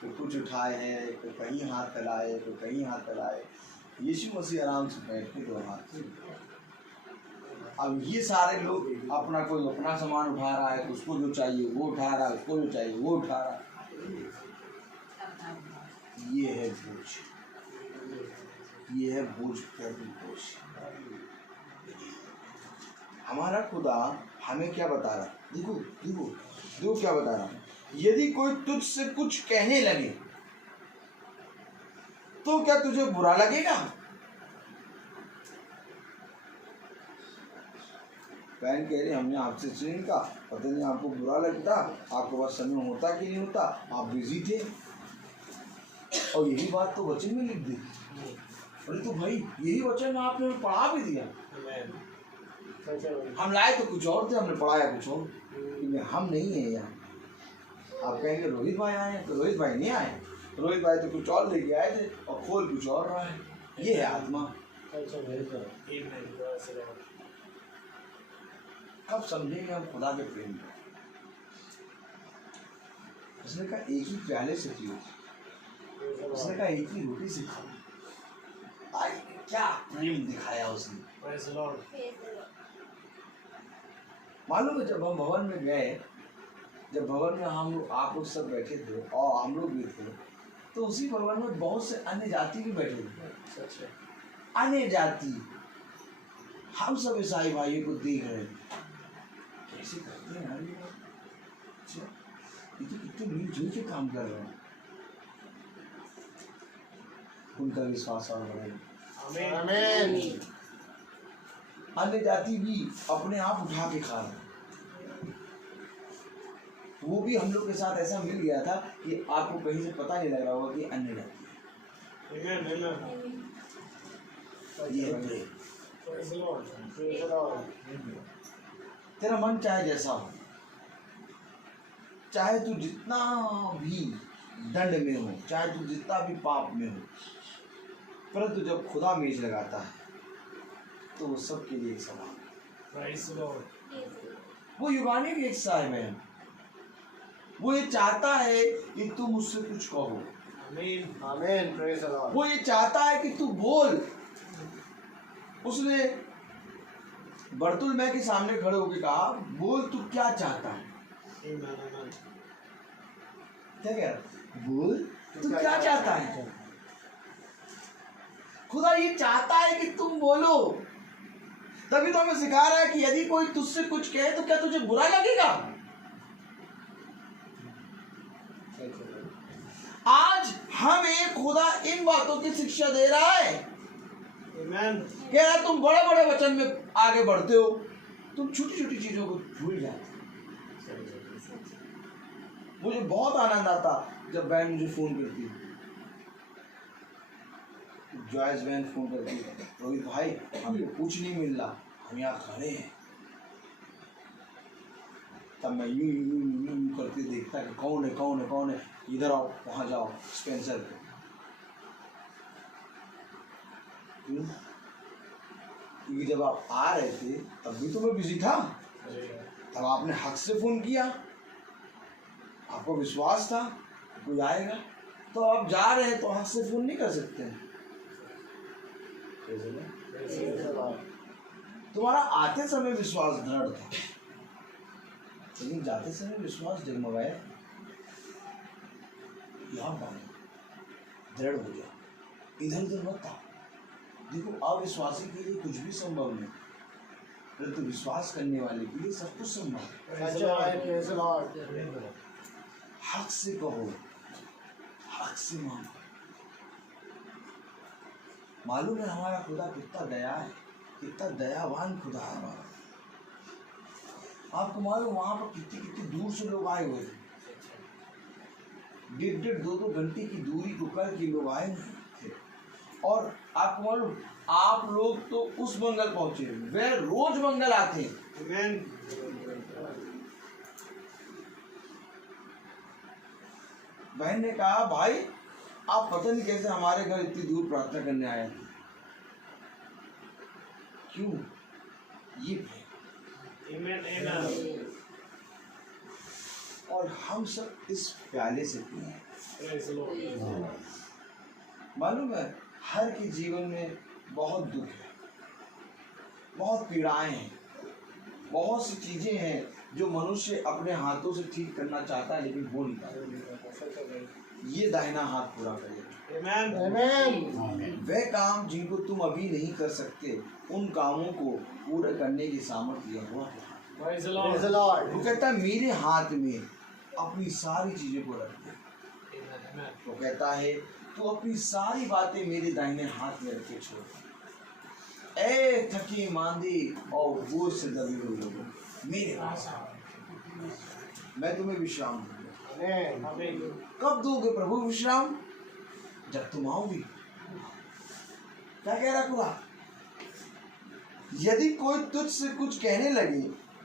तो कुछ उठाए हैं, कोई कहीं हाथ फैलाए, कोई कहीं हाथ फैलाए। यीशु मसीह आराम से बैठ के दो हाथ। अब ये सारे लोग अपना, कोई अपना सामान उठा रहा है तो उसको जो चाहिए वो उठा रहा है, उसको जो चाहिए वो उठा रहा है। ये है भोज, ये है भोज प्रभु भोज। हमारा खुदा हमें क्या बता रहा? देखो देखो देखो क्या बता रहा। यदि कोई तुझसे कुछ कहने लगे तो क्या तुझे बुरा लगेगा? बहन कह रही हमने आपसे सुन का, पता नहीं आपको बुरा लगता, आपको पास समय होता कि नहीं होता, आप बिजी थे। और यही बात तो वचन में लिख दी। अरे तो भाई यही वचन आपने पढ़ा भी दिया। हम लाए तो कुछ और थे, हमने पढ़ाया कुछ और। हम नहीं है यहाँ। आप कहेंगे रोहित भाई आए हैं, तो रोहित भाई नहीं आए। रोहित भाई तो कुछ और लेके आए थे और खोल कुछ और रहा है। ये है आत्मा। कब समझेंगे हम खुदा के प्रेम को? उसने कहा एक ही प्याले से पियो, उसने कहा एक ही रोटी से खाओ। आई क्या प्रेम दिखाया उसने। मालूम है जब हम भवन में गए, जब भवन में हम आप लोग सब बैठे थे और हम लोग भी थे, तो उसी भवन में बहुत से अन्य जाति भी बैठे थे। अन्य जाति, हम सब ईसाई भाइयों को देख रहे थे, कैसे करते हैं यार ये। अच्छा, ये तो कितने मिलजुल के काम कर रहे हैं। उनका विश्वास और बढ़ेगा। आमीन। अन्य जाति भी अपने आप उठा के खा रहे, वो भी हम लोग के साथ ऐसा मिल गया था कि आपको कहीं से पता नहीं लग रहा होगा कि अन्य जाति ये है। तेरा मन चाहे जैसा हो, चाहे तू जितना भी दंड में हो, चाहे तू जितना भी पाप में हो, परंतु जब खुदा मेज लगाता है तो वो सबके लिए एक समान है। वो युगानी भी एक साहिब है। वो ये चाहता है कि तू मुझसे कुछ कहो। आमीन आमीन। Praise the Lord. वो ये चाहता है कि तू बोल। उसने बर्तुलमै के सामने खड़े होकर कहा, बोल तू क्या चाहता है? क्या कह रहा? बोल तू क्या चाहता है? खुदा ये चाहता है कि तुम बोलो। तभी तो हमें सिखा रहा है कि यदि कोई तुझसे कुछ कहे तो क्या तुझे बुरा लगेगा। आज हमें खुदा इन बातों की शिक्षा दे रहा है। कह रहा है तुम बड़े बड़े वचन में आगे बढ़ते हो, तुम छोटी छोटी चीजों को भूल जाते हो। मुझे बहुत आनंद आता जब बहन मुझे फोन करती है, जॉयस बहन फोन करती है, रोहित भाई हमको कुछ नहीं मिल रहा, हम यहाँ खड़े हैं। तब मैं यूं करके देखता कि कौन है कौन है कौन है, इधर आओ वहाँ जाओ स्पेंसर पे। क्योंकि जब आप आ रहे थे तब भी तो मैं बिजी था, तब आपने हक से फोन किया, आपको विश्वास था कोई आएगा। तो आप जा रहे हैं तो हक से फोन नहीं कर सकते हैं। तुम्हारा आते समय विश्वास दृढ़ था, लेकिन जाते समय विश्वास डगमगाया। यहाँ दृढ़ हो जाओ, इधर उधर मत आओ। देखो अविश्वासी के लिए कुछ भी संभव नहीं, परंतु विश्वास करने वाले के लिए सब कुछ संभव है। हक से कहो, हक से मांगो। मालूम है हमारा खुदा कितना दया है, कितना दयावान खुदा है हमारा। आपको मालूम वहां पर कितनी कितनी दूर से लोग आए हुए थे, 1.5 2 घंटे की दूरी को करके लोग आए थे। और आपको मालूम आप लोग तो उस मंगल पहुंचे, वे रोज मंगल आते हैं। बहन ने कहा भाई आप पता नहीं कैसे हमारे घर इतनी दूर प्रार्थना करने आए हैं। क्यों? ये और हम सब इस प्याले से पिए। मालूम है हर के जीवन में बहुत दुख है, बहुत पीड़ाएं हैं, बहुत सी चीजें हैं जो मनुष्य अपने हाथों से ठीक करना चाहता है लेकिन हो नहीं पाता। ये दाहिना हाथ पूरा करेगा। वह काम जिनको तुम अभी नहीं कर सकते, उन कामों को पूरा करने की सामर्थ्य यहोवा के हाथ। वो कहता है मेरे हाथ में अपनी सारी चीजें को रख दे। वो कहता है तू अपनी सारी बातें मेरे दाहिने हाथ में रखे छोड़। ए थकी मांदी और बोझ से दबी हुई लोगों, मेरे पास मैं तुम्हें विश्राम दूंगा। कब दोगे प्रभु विश्राम? जब तुम आओगे। क्या कह रहा खुदा? यदि कोई तुझसे कुछ कहने लगे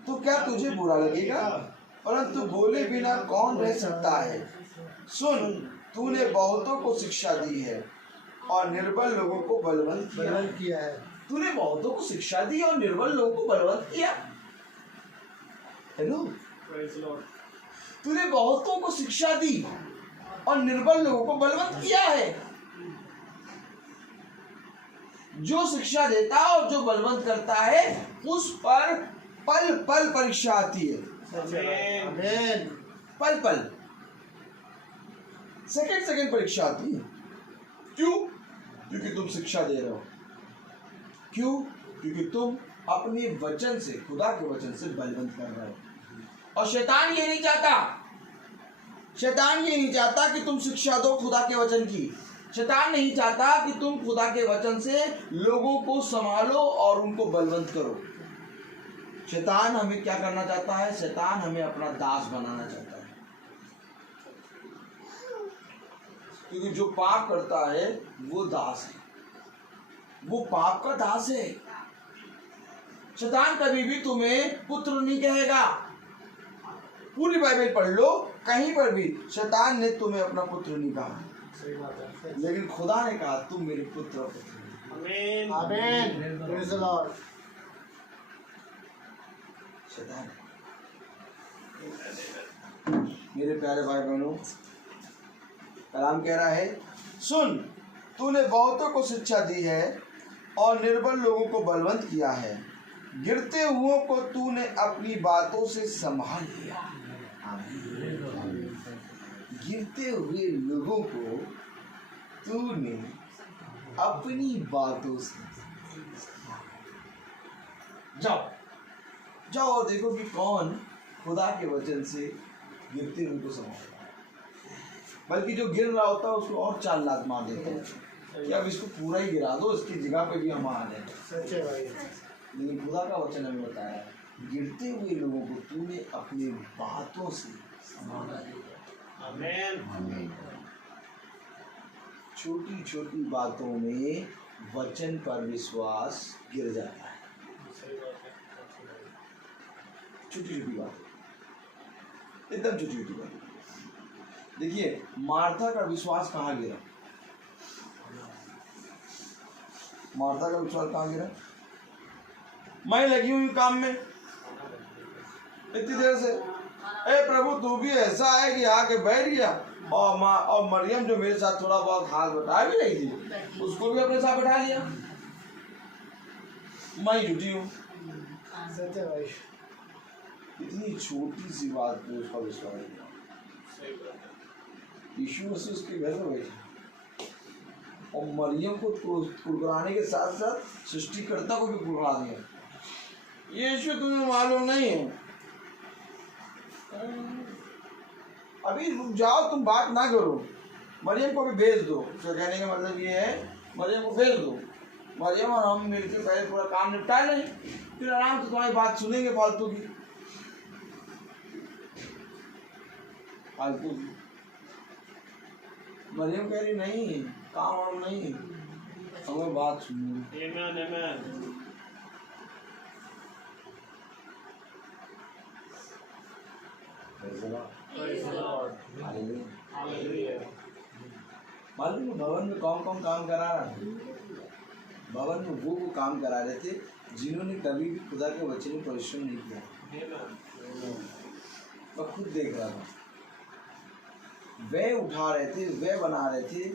तो क्या तुझे बुरा लगेगा? परंतु बोले बिना कौन रह सकता है? सुन, तूने बहुतों को शिक्षा दी है और निर्बल लोगों को बलवंत किया है। तूने बहुतों को शिक्षा दी और निर्बल लोगों को बलवंत किया। हेलो, तूने बहुतों को शिक्षा दी और निर्बल लोगों को बलवंत किया है। जो शिक्षा देता है और जो बलवंत करता है उस पर पल पल परीक्षा आती है। पल पल सेकंड परीक्षा आती है। क्यों? क्योंकि तुम शिक्षा दे रहे हो। क्यों? क्योंकि तुम अपने वचन से, खुदा के वचन से बलवंत कर रहे हो। और शैतान ये नहीं चाहता, शैतान ये नहीं चाहता कि तुम शिक्षा दो खुदा के वचन की। शैतान नहीं चाहता कि तुम खुदा के वचन से लोगों को संभालो और उनको बलवंत करो। शैतान हमें क्या करना चाहता है? शैतान हमें अपना दास बनाना चाहता है। क्योंकि जो पाप करता है वो दास है, वो पाप का दास है। शैतान कभी भी तुम्हें पुत्र नहीं कहेगा। पूरी बाइबल पढ़ लो, कहीं पर भी शैतान ने तुम्हें अपना पुत्र नहीं कहा, लेकिन खुदा ने कहा तुम मेरे पुत्र हो। आमीन, आमीन, प्रेज़ द लॉर्ड। शैतान, मेरे प्यारे भाई बहनों, कलाम कह रहा है सुन, तूने बहुतों को शिक्षा दी है और निर्बल लोगों को बलवंत किया है। गिरते हुओं को तूने अपनी बातों से संभाल लिया। गिरते हुए लोगों को तूने अपनी बातों से जाओ जाओ और देखो कि कौन खुदा के वचन से गिरते हुए को संभालता है, बल्कि जो गिर रहा होता है उसको और 4 लात मार देते हैं कि अब इसको पूरा ही गिरा दो, इसकी जगह पे भी हम आ जाए। सच्चे भाई। लेकिन खुदा का वचन हमें बताया गिरते हुए लोगों को तूने अपनी बातों से संभाला। आमीन। छोटी छोटी बातों में वचन पर विश्वास गिर जाता है। छोटी छोटी बात, एकदम छोटी छोटी बात। देखिए मार्था का विश्वास कहाँ गिरा? मार्था का विश्वास कहाँ गिरा? मैं लगी हुई काम में इतनी देर से, ए प्रभु तू भी ऐसा है कि आके बैठ गया, और मरियम जो मेरे साथ थोड़ा बहुत हाथ बटा भी रही थी उसको भी अपने साथ बैठा लिया। मैं झूठी हूँ। सच्चे भाई। इतनी छोटी सी बात पे उसका विश्वास है। यीशु मसीह उसके घर में बैठा और मरियम को कुड़कुड़ाने के साथ साथ सृष्टिकर्ता को भी कुड़कुड़ा दिया। यीशु तुम्हें मालूम नहीं है, अभी रुक जाओ, तुम बात ना करो, मरियम को भी भेज दो। तो कहने का मतलब ये है मरियम को भेज दो, मरियम और हम मिलकर पहले पूरा काम निपटा लें, फिर आराम से तुम्हारी बात सुनेंगे फालतू की। मरियम कह रही नहीं, काम वाम नहीं, हमें बात सुनिए। मालूम भवन में कौन कौन काम करा रहा है? भवन में वो काम करा रहे थे जिन्होंने कभी भी खुदा के वचन में परिश्रम नहीं किया। मैं खुद देख रहा था, वे उठा रहे थे, वे बना रहे थे।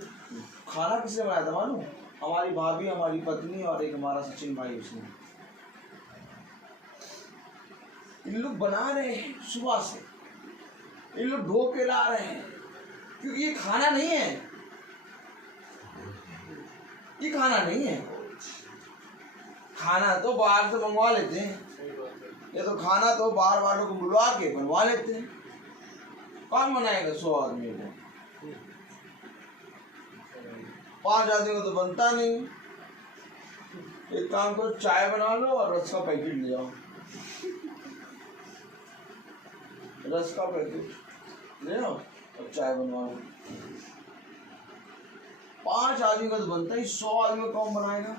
खाना किसने बनाया था मालूम? हमारी भाभी, हमारी पत्नी और एक हमारा सचिन भाई। उसने इन लोग बना रहे हैं सुबह से, इन लोग ढो के ला रहे हैं, क्योंकि ये खाना नहीं है, ये खाना नहीं है। खाना तो बाहर से मंगवा लेते हैं, ये तो खाना तो बाहर वालों को बुलवा के बनवा लेते हैं। कौन बनाएगा 100 आदमी को? 5 आदमी को तो बनता नहीं। एक काम करो, चाय बना लो और रस का पैकेट ले जाओ, रस का पैकेट ले आओ और चाय बनवा लो। 5 आदमी का तो बनता ही, 100 आदमी को कौन बनाएगा?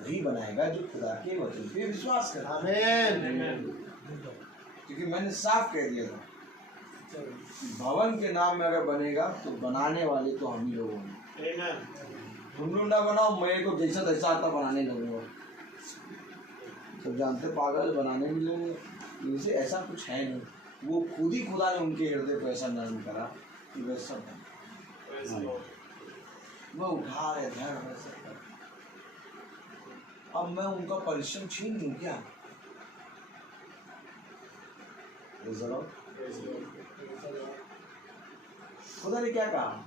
वही बनाएगा जो खुदा के वचन पे विश्वास करे। आमीन। क्योंकि मैंने साफ कह दिया था, भवन के नाम में अगर बनेगा तो बनाने वाले तो हम ही लोग होंगे। तुम लोग ना बनाओ, मेरे को जैसा तैसा आता बनाने लगूंगा। सब जानते पागल बनाने भी लोग, इनसे ऐसा कुछ है नहीं। वो खुद ही खुदा ने उनके हृदय को ऐसा नर्म करा कि वैसा वो उठा रहे थे वैसा। अब मैं उनका परिश्रम छीन लूं क्या? खुदा ने क्या कहा?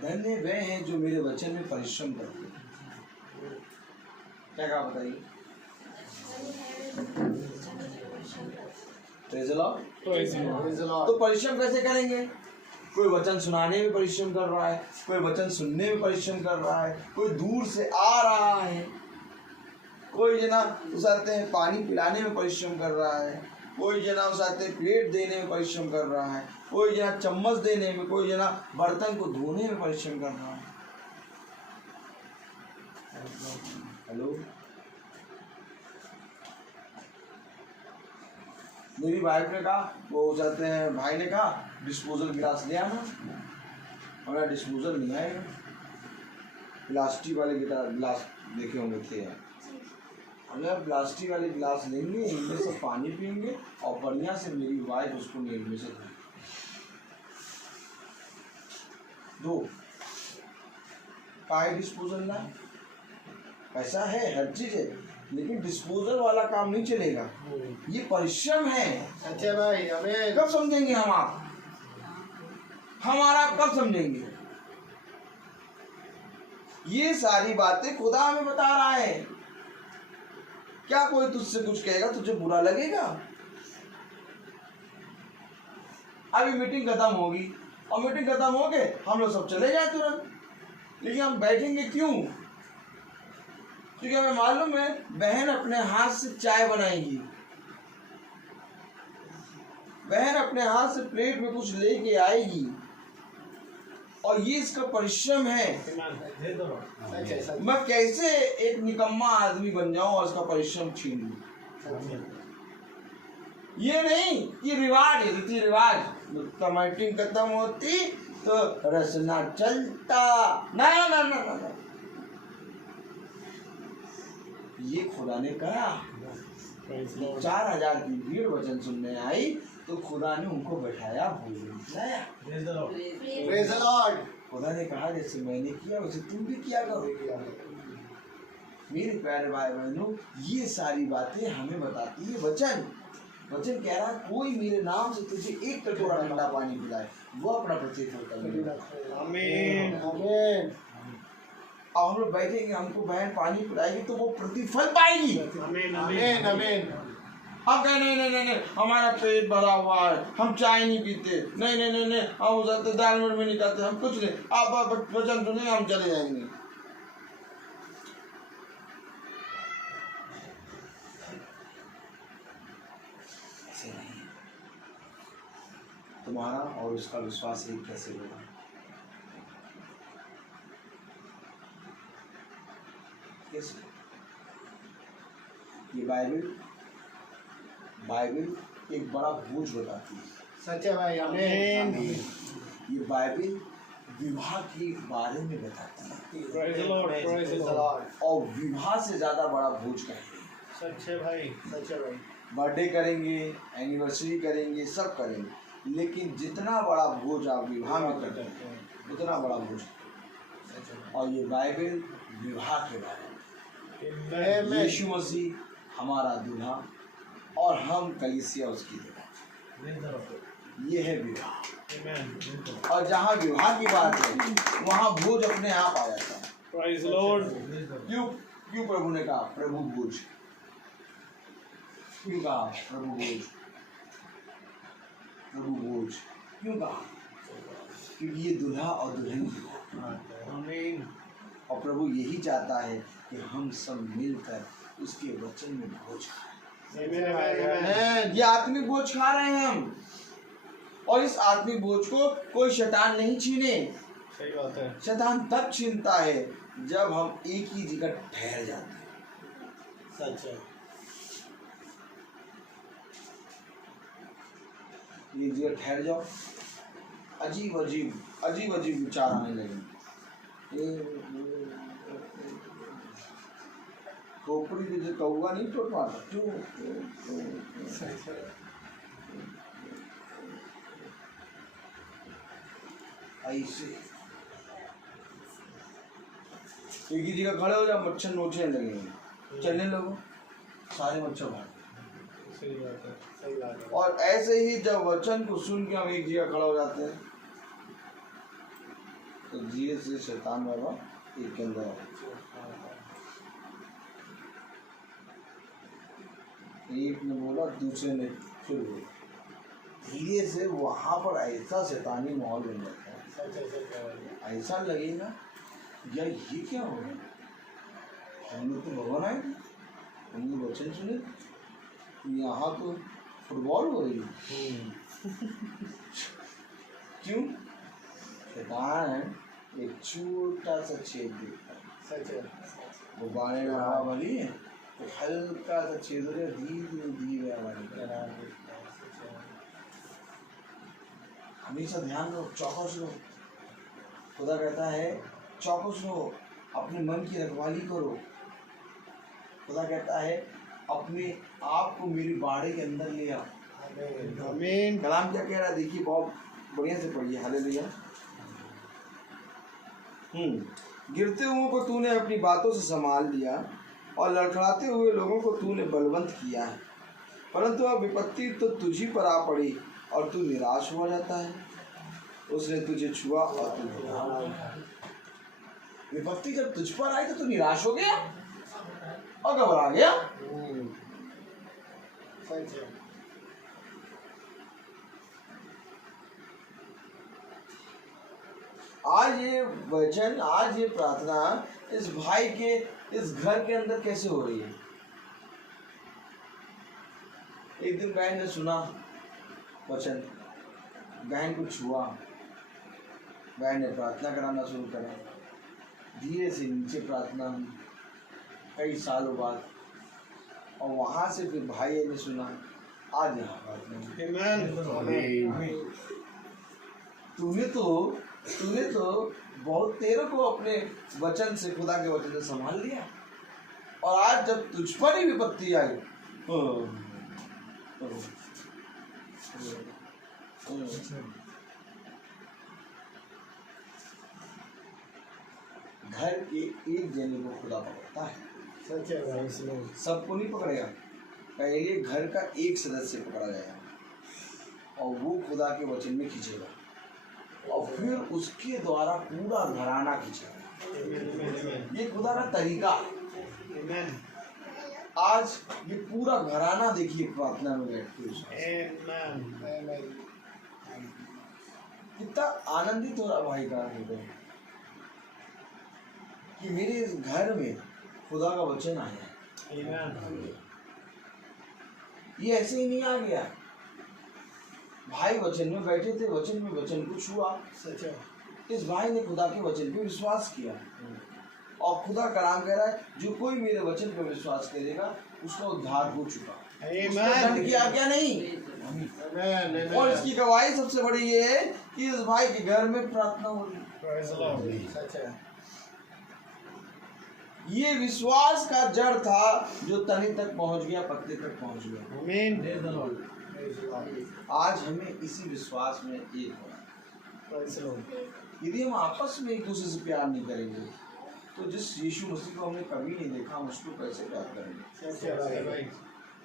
धन्य वे हैं जो मेरे वचन में परिश्रम करते हैं। क्या कहा बताइए? तो परिश्रम कैसे करेंगे? कोई वचन सुनाने में परिश्रम कर रहा है, कोई वचन सुनने में परिश्रम कर रहा है, कोई दूर से आ रहा है, कोई जना उसाते हैं पानी पिलाने में परिश्रम कर रहा है, कोई जना उसाते प्लेट देने में परिश्रम कर रहा है, कोई जना चम्मच देने में, कोई जना बर्तन को धोने में परिश्रम कर रहा है। हेलो, मेरी वाइफ ने कहा, वो जाते हैं भाई ने कहा डिस्पोजल गिलास ले आना। हमारा डिस्पोजल नहीं आएगा, प्लास्टिक वाले गिलास देखे होंगे थे। हमें प्लास्टिक वाले गिलास लेंगे, इनमें से पानी पियेंगे और बढ़िया से मेरी वाइफ उसको नील में से दो। काहे डिस्पोजल ना, पैसा है, हर चीज है, लेकिन डिस्पोजल वाला काम नहीं चलेगा। ये परिश्रम है। सच्चे भाई हमें कब समझेंगे हम आप? हमारा कब समझेंगे? ये सारी बातें खुदा हमें बता रहा है। क्या कोई तुझसे कुछ कहेगा तुझे बुरा लगेगा? अभी मीटिंग खत्म होगी और मीटिंग खत्म हो गए हम लोग सब चले जाए तुरंत, लेकिन हम बैठेंगे क्यों? क्योंकि हमें मालूम है बहन अपने हाथ से चाय बनाएगी, बहन अपने हाथ से प्लेट में कुछ लेके आएगी और ये इसका परिश्रम है। मैं कैसे एक निकम्मा आदमी बन जाऊं और इसका परिश्रम छीन लूं? ये नहीं कि रिवाज, रीति रिवाज, मीटिंग खत्म होती तो रसना चलता, ना ना ना ना ना। ये खुदा ने कहा। 4000 की भीड़ वचन सुनने आई तो खुदा ने उनको बैठाया, भोजन खिलाया। Praise the Lord. खुदा ने कहा जैसे मैंने किया वैसे तुम भी किया करो। मेरे प्यारे भाई बहनों, ये सारी बातें हमें बताती है वचन। वचन कह रहा कोई मेरे नाम से तुझे एक कटोरा ठंडा पानी पिलाए वो अपना प्रतिफल करेगा। आमीन आमीन। अब हम लोग बैठेंगे, हमको बहन पानी पिलाएगी तो वो प्रतिफल पाएगी। आमीन आमीन। आमीन। हम कहें नहीं नहीं नहीं नहीं हमारा पेट भरा हुआ है, हम चाय नहीं पीते, नहीं नहीं नहीं नहीं हम जाते दाल में नहीं खाते, हम कुछ नहीं, आप वचन सुने हम चले जाएंगे। ऐसे नहीं, तुम्हारा और उसका विश्वास एक कैसे होगा? कैसे? ये बाइबल एक बड़ा बोझ बताती है। सच्चे भाई आमीन। ये बाइबल विवाह के बारे में बताती है Praise the Lord, praise the Lord। और विवाह से ज्यादा बड़ा बोझ का है। सच्चे भाई, सच्चे भाई। बर्थडे करेंगे, एनिवर्सरी करेंगे, सब करेंगे, लेकिन जितना बड़ा बोझ आप विवाह में करते हैं उतना बड़ा बोझ। और ये बाइबल विवाह के बारे में, यीशु मसीह हमारा दूल्हा और हम कलीसिया उसकी दुल्हन, ये है विवाह। और जहाँ विवाह की बात है वहाँ बोझ अपने आप आ जाता है। Praise the Lord। क्यों प्रभु ने कहा प्रभु बोझ? क्यों कहा प्रभु बोझ? प्रभु बोझ क्यों कहा? क्योंकि ये दूल्हा और दुल्हन की बात है। आमीन। और प्रभु यही चाहता है कि हम सब मिलकर उसके वचन में बोझ खाएं। ये आत्मिक बोझ खा रहे हैं हम, और इस आत्मिक बोझ को कोई शैतान नहीं छीने। सही बात है। शैतान तब छीनता है जब हम एक ही जगह ठहर जाते हैं। सच है। एक जगह ठहर जाओ, अजीब अजीब विचार आने लगे। खोपड़ी जैसे कौवा नहीं टूट मारता ऐसे एक ही जगह खड़े हो जाओ, मच्छर नोचने लगेंगे, चलने लगो सारे मच्छर भाग। सही बात है, सही बात है। और ऐसे ही जब वचन को सुन के हम एक जगह खड़ा हो जाते हैं तो धीरे से शैतान बाबा एक के अंदर एक ने बोला, दूसरे ने फिर बोला, धीरे से वहां पर ऐसा शैतानी माहौल बन जाता है। ऐसा लगेगा यार ये क्या हो गया, हम लोग तो भगवान आए थे, हम लोग वचन सुने, यहाँ तो फुटबॉल हो रही है। क्यों? शैतान एक छोटा सा छेद देखता है, वो बाणे में हवा भरी है तो हल्का सा छेद हो गया, धीरे धीरे हवा। हमेशा ध्यान रहो, चौकस रहो। खुदा कहता है चौकस रहो, अपने मन की रखवाली करो। खुदा कहता है अपने आप को मेरी बाड़े के अंदर ले आओ। आमीन। कलाम क्या कह रहा है देखिए, बहुत बढ़िया से पढ़िए। हालेलुया। गिरते हुओं को तूने अपनी बातों से संभाल लिया और लड़खड़ाते हुए लोगों को तूने बलवंत किया है, परंतु अब विपत्ति तो तुझी पर आ पड़ी और तू निराश हो जाता है। उसने तुझे छुआ और तू विपत्ति जब तुझ पर आई तो तू निराश हो गया और घबरा गया। सच है। आज ये वचन, आज ये प्रार्थना इस भाई के इस घर के अंदर कैसे हो रही है? एक दिन बहन ने सुना वचन, बहन को छुआ, बहन ने प्रार्थना कराना शुरू करा, धीरे से नीचे प्रार्थना हुई कई सालों बाद, और वहां से फिर भाई ने सुना, आज यहाँ प्रार्थना हुई। तूने तो बहुत तेरे को अपने वचन से, खुदा के वचन से संभाल लिया, और आज जब तुझ पर ही विपत्ति आई, घर के एक जने को खुदा पकड़ता है, सच है भाई। सबको नहीं पकड़ेगा। पहले घर का एक सदस्य पकड़ा जाएगा और वो खुदा के वचन में खींचेगा, और फिर उसके द्वारा पूरा घराना खींचेगा। ये खुदा का तरीका। आज ये पूरा घराना देखिए प्रार्थना में बैठते कितना आनंदित हो रहा भाई का हृदय कि मेरे इस घर में खुदा का वचन आया है। ये ऐसे ही नहीं आ गया, भाई वचन में बैठे थे, वचन में वचन को छुआ, इस भाई ने खुदा के वचन पे विश्वास किया, और खुदा का नाम कह रहा है जो कोई मेरे वचन पर विश्वास करेगा उसका उद्धार हो चुका, दंड की आज्ञा नहीं। और इसकी गवाही सबसे बड़ी ये है कि इस भाई के घर में प्रार्थना हो रही है। ये विश्वास का जड़ था जो तने तक पहुंच गया, पत्ते तक पहुंच गया। आज हमें इसी विश्वास में एक होना। यदि हम आपस में एक दूसरे से प्यार नहीं करेंगे तो जिस यीशु मसीह को हमने कभी नहीं देखा हम उसको कैसे प्यार करेंगे?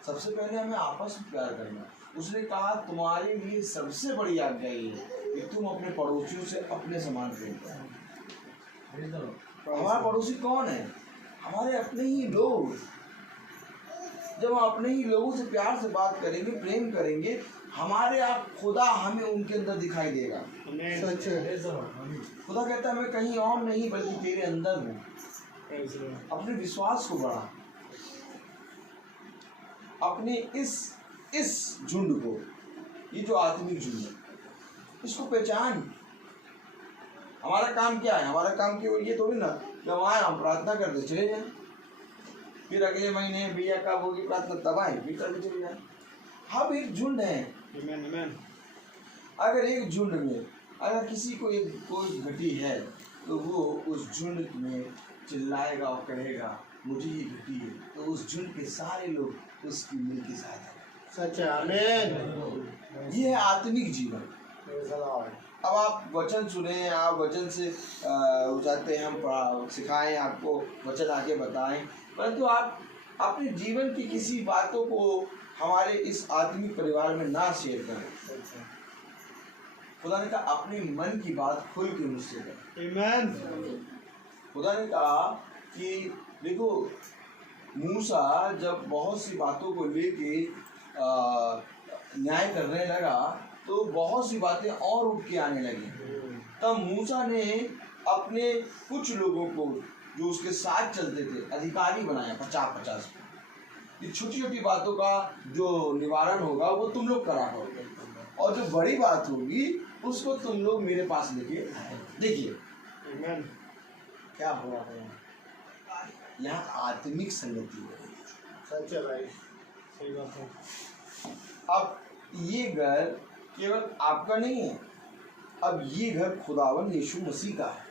सबसे पहले हमें आपस में प्यार करना। उसने कहा तुम्हारे लिए सबसे बड़ी आज्ञा ये है कि तुम अपने पड़ोसियों से अपने समान प्रेम करो। हमारा पड़ोसी कौन है? हमारे अपने ही लोग। जब हम अपने ही लोगों से प्यार से बात करेंगे, प्रेम करेंगे, हमारे आप खुदा हमें उनके अंदर दिखाई देगा। खुदा कहता है मैं कहीं और नहीं बल्कि तेरे अंदर हूँ। अपने विश्वास को बढ़ा, अपने इस झुंड को, ये जो आत्मिक झुंड है, इसको पहचान। हमारा काम क्या है? हमारा काम केवल ये थोड़ी ना कि हम प्रार्थना करते चले जाए, फिर अगले महीने भैया कब होगी प्रार्थना तब आए फिर करके चले जाए। हम एक झुंड है। अगर एक झुंड में अगर किसी को एक कोई घटी है तो वो उस झुंड में चिल्लाएगा और कहेगा मुझे ये घटी है, तो उस झुंड के सारे लोग उसकी मिल के साथ। सच है। आमीन। ये है आत्मिक जीवन। अब आप वचन सुने, आप वचन से चाहते हैं हम सिखाएं आपको, वचन आके बताएं, परंतु आप अपने जीवन की किसी बातों को हमारे इस आत्मिक परिवार में ना शेयर करें। खुदा ने कहा अपने मन की बात खुल के मुझसे करें। खुदा ने कहा कि देखो मूसा जब बहुत सी बातों को लेके न्याय करने लगा तो बहुत सी बातें और उठ के आने लगी। तब मूसा ने अपने कुछ लोगों को जो उसके साथ चलते थे अधिकारी बनाया, 50-50। ये छोटी छोटी बातों का जो निवारण होगा वो तुम लोग करा करोगे, और जो बड़ी बात होगी उसको तुम लोग मेरे पास लेके आए। देखिए क्या हो रहा है यहाँ, आत्मिक संगति हो रही है। सच है भाई, सही बात है। अब ये घर केवल आपका नहीं है, अब ये घर खुदावन यीशु मसीह का है,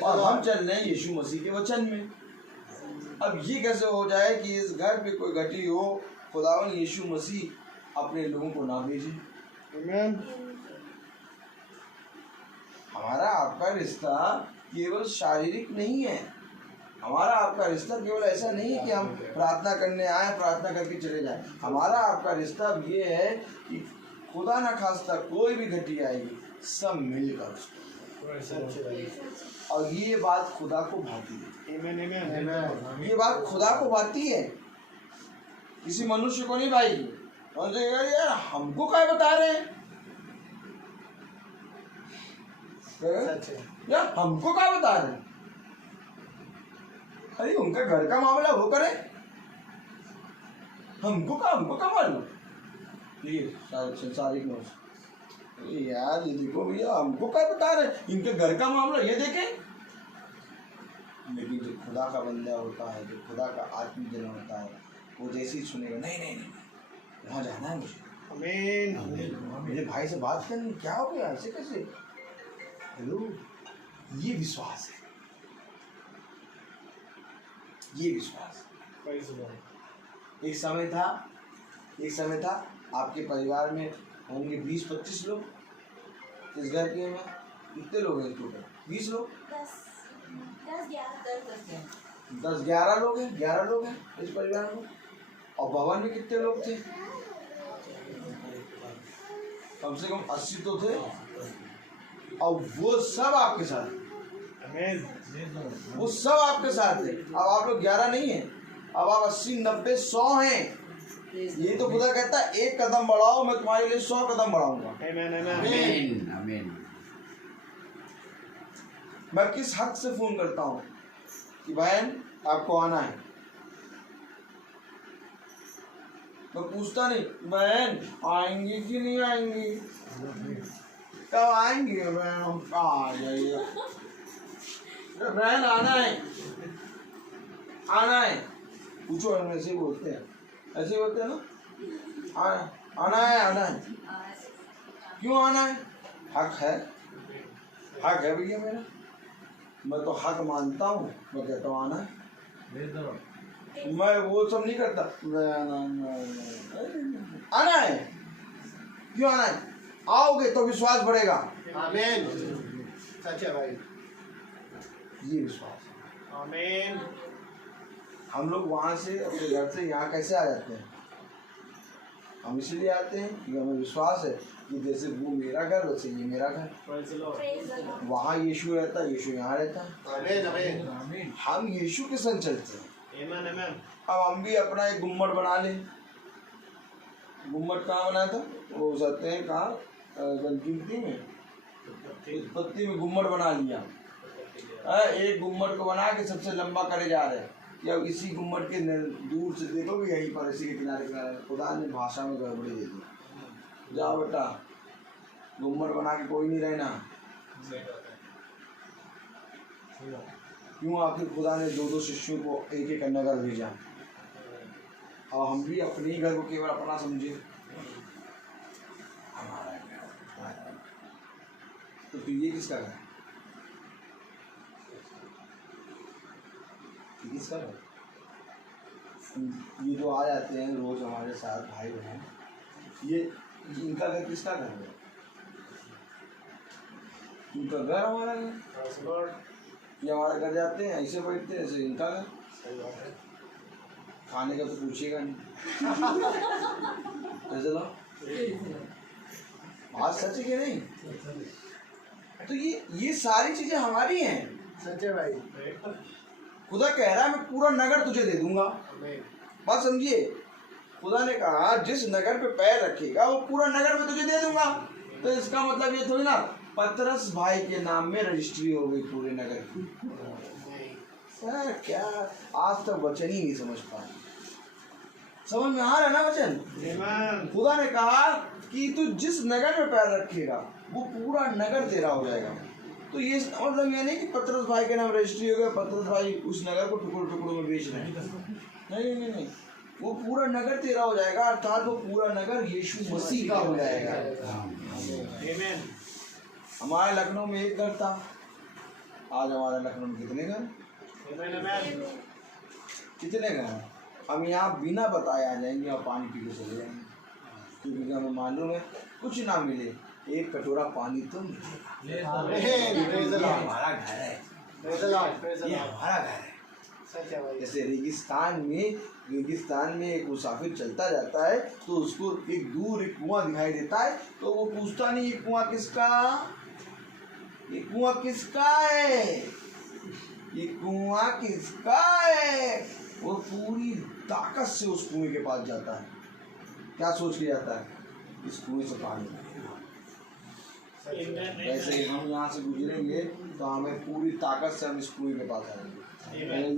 और हम चल रहे हैं यीशु मसीह के वचन में। अब ये कैसे हो जाए कि इस घर पे कोई घटी हो, खुदावन यीशु मसीह अपने लोगों को ना भेजे। हमारा आपका रिश्ता केवल शारीरिक नहीं है, हमारा आपका रिश्ता केवल ऐसा नहीं है कि हम प्रार्थना करने आए प्रार्थना करके चले जाएं। हमारा आपका रिश्ता ये है कि खुदा ना खास्ता कोई भी घटना आएगी सब मिलकर उसको। और ये बात खुदा को भाती है। Amen, amen. ये बात खुदा को भाती है, किसी मनुष्य को नहीं भाई। यार हमको क्या बता रहे हैं, यार हमको क्या बता रहे हैं। अरे उनका घर का मामला वो करे, हमको क्या मालूम। संसारिक यार ये देखो भैया हमको क्या बता रहे हैं, इनके घर का मामला ये देखें। लेकिन जो खुदा का बंदा होता है, जो खुदा का आत्मजन होता है, वो जैसे ही सुनेगा नहीं नहीं नहीं वहाँ जाना है मुझे, Amen. मेरे भाई से बात करनी, क्या हो गया ऐसे कैसे। हेलो, ये विश्वास है, ये विश्वास। Praise the Lord. एक समय था आपके परिवार में होंगे 20-25 लोग। इस घर के में कितने लोग हैं टोटल? 20 लोग, 10-11 लोग हैं, 11 लोग हैं इस परिवार में। और भवन में कितने लोग थे? कम से कम 80 तो थे। और वो सब आपके साथ, Amen. वो सब आपके साथ है। अब आप लोग 11 नहीं हैं, अब आप 80, 90, 100 हैं। ये तो खुदा कहता है एक कदम बढ़ाओ मैं तुम्हारे लिए 100 कदम बढ़ाऊंगा। Amen, amen. आमीन आमीन। मैं किस हक से फोन करता हूँ कि बहन आपको आना है। मैं पूछता नहीं बहन आएंगी कि नहीं आएंगी, कब आएंगी बहन, हम आ जाइए बहन आना है। पूछो हम ऐसे ही बोलते हैं, ऐसे ही बोलते हैं ना, आना है। क्यों आना है? हक है भैया मेरा, मैं तो हक मानता हूँ, मैं कहता हूँ आना है। मैं वो सब नहीं करता, आना है। क्यों आना है? आओगे तो विश्वास बढ़ेगा। आमीन। सच है भाई। ये विश्वास। Amen. हम लोग वहाँ से अपने घर से यहाँ कैसे आ जाते हैं? हम इसलिए आते हैं कि हमें विश्वास है कि जैसे वो मेरा घर वैसे ये मेरा घर। Praise the Lord. Praise the Lord. वहाँ यीशु रहता है, यीशु यहाँ रहता है। आमीन आमीन। हम यीशु के संग चलते हैं। Amen, amen. अब हम भी अपना एक गुम्मट बना लें। गुम्मट कहाँ बनाया था? वो जाते हैं कहाँ, गिनती में, उत्पत्ति में गुम्मट बना लिया। एक गुम्मट को बना के सबसे लंबा करे जा रहे हैं कि अब इसी गुम्मट के दूर से देखोगे यहीं पर इसी के किनारे किनारे खुदा ने भाषा में गड़बड़ी दे दी। जाओ बेटा गुम्मट बना के कोई नहीं रहना। क्यों? आखिर खुदा ने 2-2 शिष्यों को एक नगर भेजा और हम भी अपने ही घर को केवल अपना समझे। तो फिर ये किसका घर? किसका घर? ये जो आ जाते हैं रोज हमारे साथ भाई बहन, ये इनका घर किसका घर है? इनका घर हमारा घर। Praise the Lord. ये हमारे घर जाते हैं ऐसे बैठते हैं, ऐसे इनका घर। सही बात है. खाने का तो पूछेगा नहीं। बात सच है कि नहीं? तो ये सारी चीजें हमारी हैं। सच है भाई। खुदा कह रहा है मैं पूरा नगर तुझे दे दूंगा। Amen. बात समझिए, खुदा ने कहा जिस नगर पे पैर रखेगा वो पूरा नगर में तुझे दे दूंगा। तो इसका मतलब ये थोड़ी ना पतरस भाई के नाम में रजिस्ट्री हो गई पूरे नगर की। सर क्या आज तक वचन ही नहीं समझ पाए। समझ में आ रहा है ना वचन? Amen. खुदा ने कहा कि तू जिस नगर में पैर रखेगा वो पूरा नगर तेरा हो जाएगा। तो ये मतलब ये नहीं कि पतरस भाई के नाम रजिस्ट्री हो गया, पतरस भाई उस नगर को टुकड़ों टुकड़ों में बेच रहे हैं। नहीं, वो पूरा नगर तेरा हो जाएगा, अर्थात वो पूरा नगर यीशु मसीह का हो जाएगा। Amen. हमारे लखनऊ में एक घर था, आज हमारे लखनऊ में कितने घर? Amen, amen. कितने घर हैं? हम यहाँ बिना बताए आ जाएंगे और पानी पी के चले जाएंगे, क्योंकि हमें मालूम है कुछ ना मिले एक कटोरा पानी तो मिलेगा। Praise the ये Lord. हमारा घर है, Praise the Lord. Praise the ये Lord. हमारा घर है। जैसे रेगिस्तान में एक मुसाफिर चलता जाता है तो उसको एक दूर एक कुआं दिखाई देता है तो वो पूछता नहीं ये कुआं किसका है, ये कुआं किसका है। वो पूरी ताकत से उस कुएं के पास जाता है। क्या सोच के जाता है? इस कुएं से पानी। वैसे हम यहाँ से गुजरेंगे तो हमें पूरी ताकत से हम इस कुएं के पास आएंगे।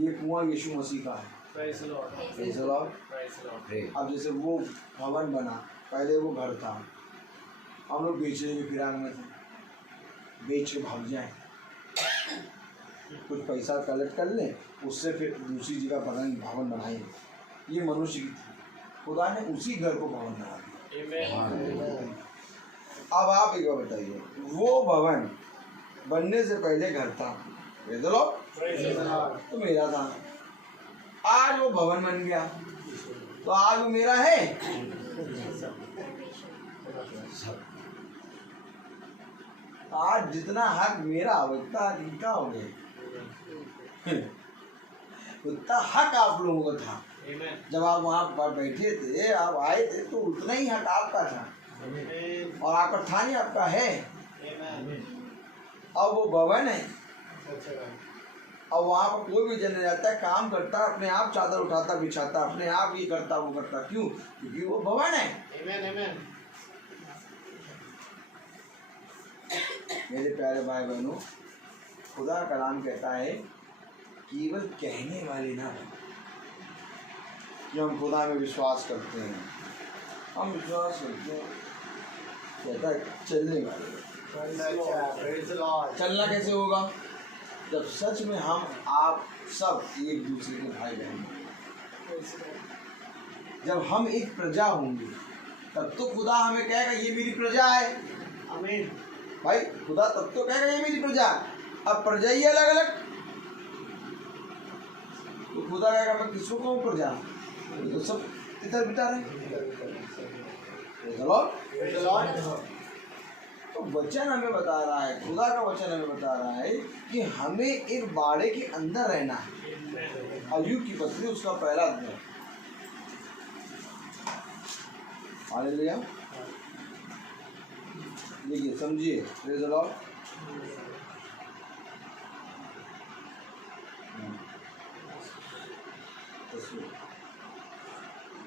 ये कुआं यीशु मसीह का है। Praise the Lord। अब जैसे वो भवन बना, पहले वो घर था, हम लोग बेचने के फिराक में थे, बेच के भाग जाए, कुछ पैसा कलेक्ट कर लें, उससे फिर दूसरी जगह भवन बनाएंगे। ये मनुष्य की थी, खुदा ने उसी घर को भवन बना दिया। अब आप एक बार बताइए, वो भवन बनने से पहले घर था, तो मेरा था। आज वो भवन बन गया तो आज वो मेरा है। आज जितना हक मेरा उतना इनका हो गया। उतना हक आप लोगों का था। जब आप वहाँ पर बैठे थे, आप आए थे तो उतना ही हक आपका था और आपका था नहीं, आपका है। अब वो भवन है। अब वहाँ पर कोई भी जन जाता है, काम करता, अपने आप चादर उठाता बिछाता, अपने आप ये करता वो करता। क्यों? क्योंकि वो भवन है। मेरे प्यारे भाई बहनों, खुदा का कलाम कहता है केवल कहने वाले ना कि हम खुदा में विश्वास करते हैं, हम विश्वास करते हैं, कहता है चलने वाले। चलना कैसे होगा? जब सच में हम आप सब एक दूसरे के भाई बहन, जब हम एक प्रजा होंगे तब तो खुदा हमें कहेगा ये मेरी प्रजा है। आमीन भाई, खुदा तब तो कहेगा ये मेरी प्रजा। अब प्रजा ही अलग अलग, तो खुदा कहेगा मैं किसको कहूँ प्रजा? तो सब इधर बिता रहे। तो वचन हमें बता रहा है, खुदा का वचन हमें बता रहा है कि हमें एक बाड़े के अंदर रहना है। अय्यूब की पत्नी उसका पहला अध्याय। हालेलुया। देखिए, समझिए। Praise the Lord.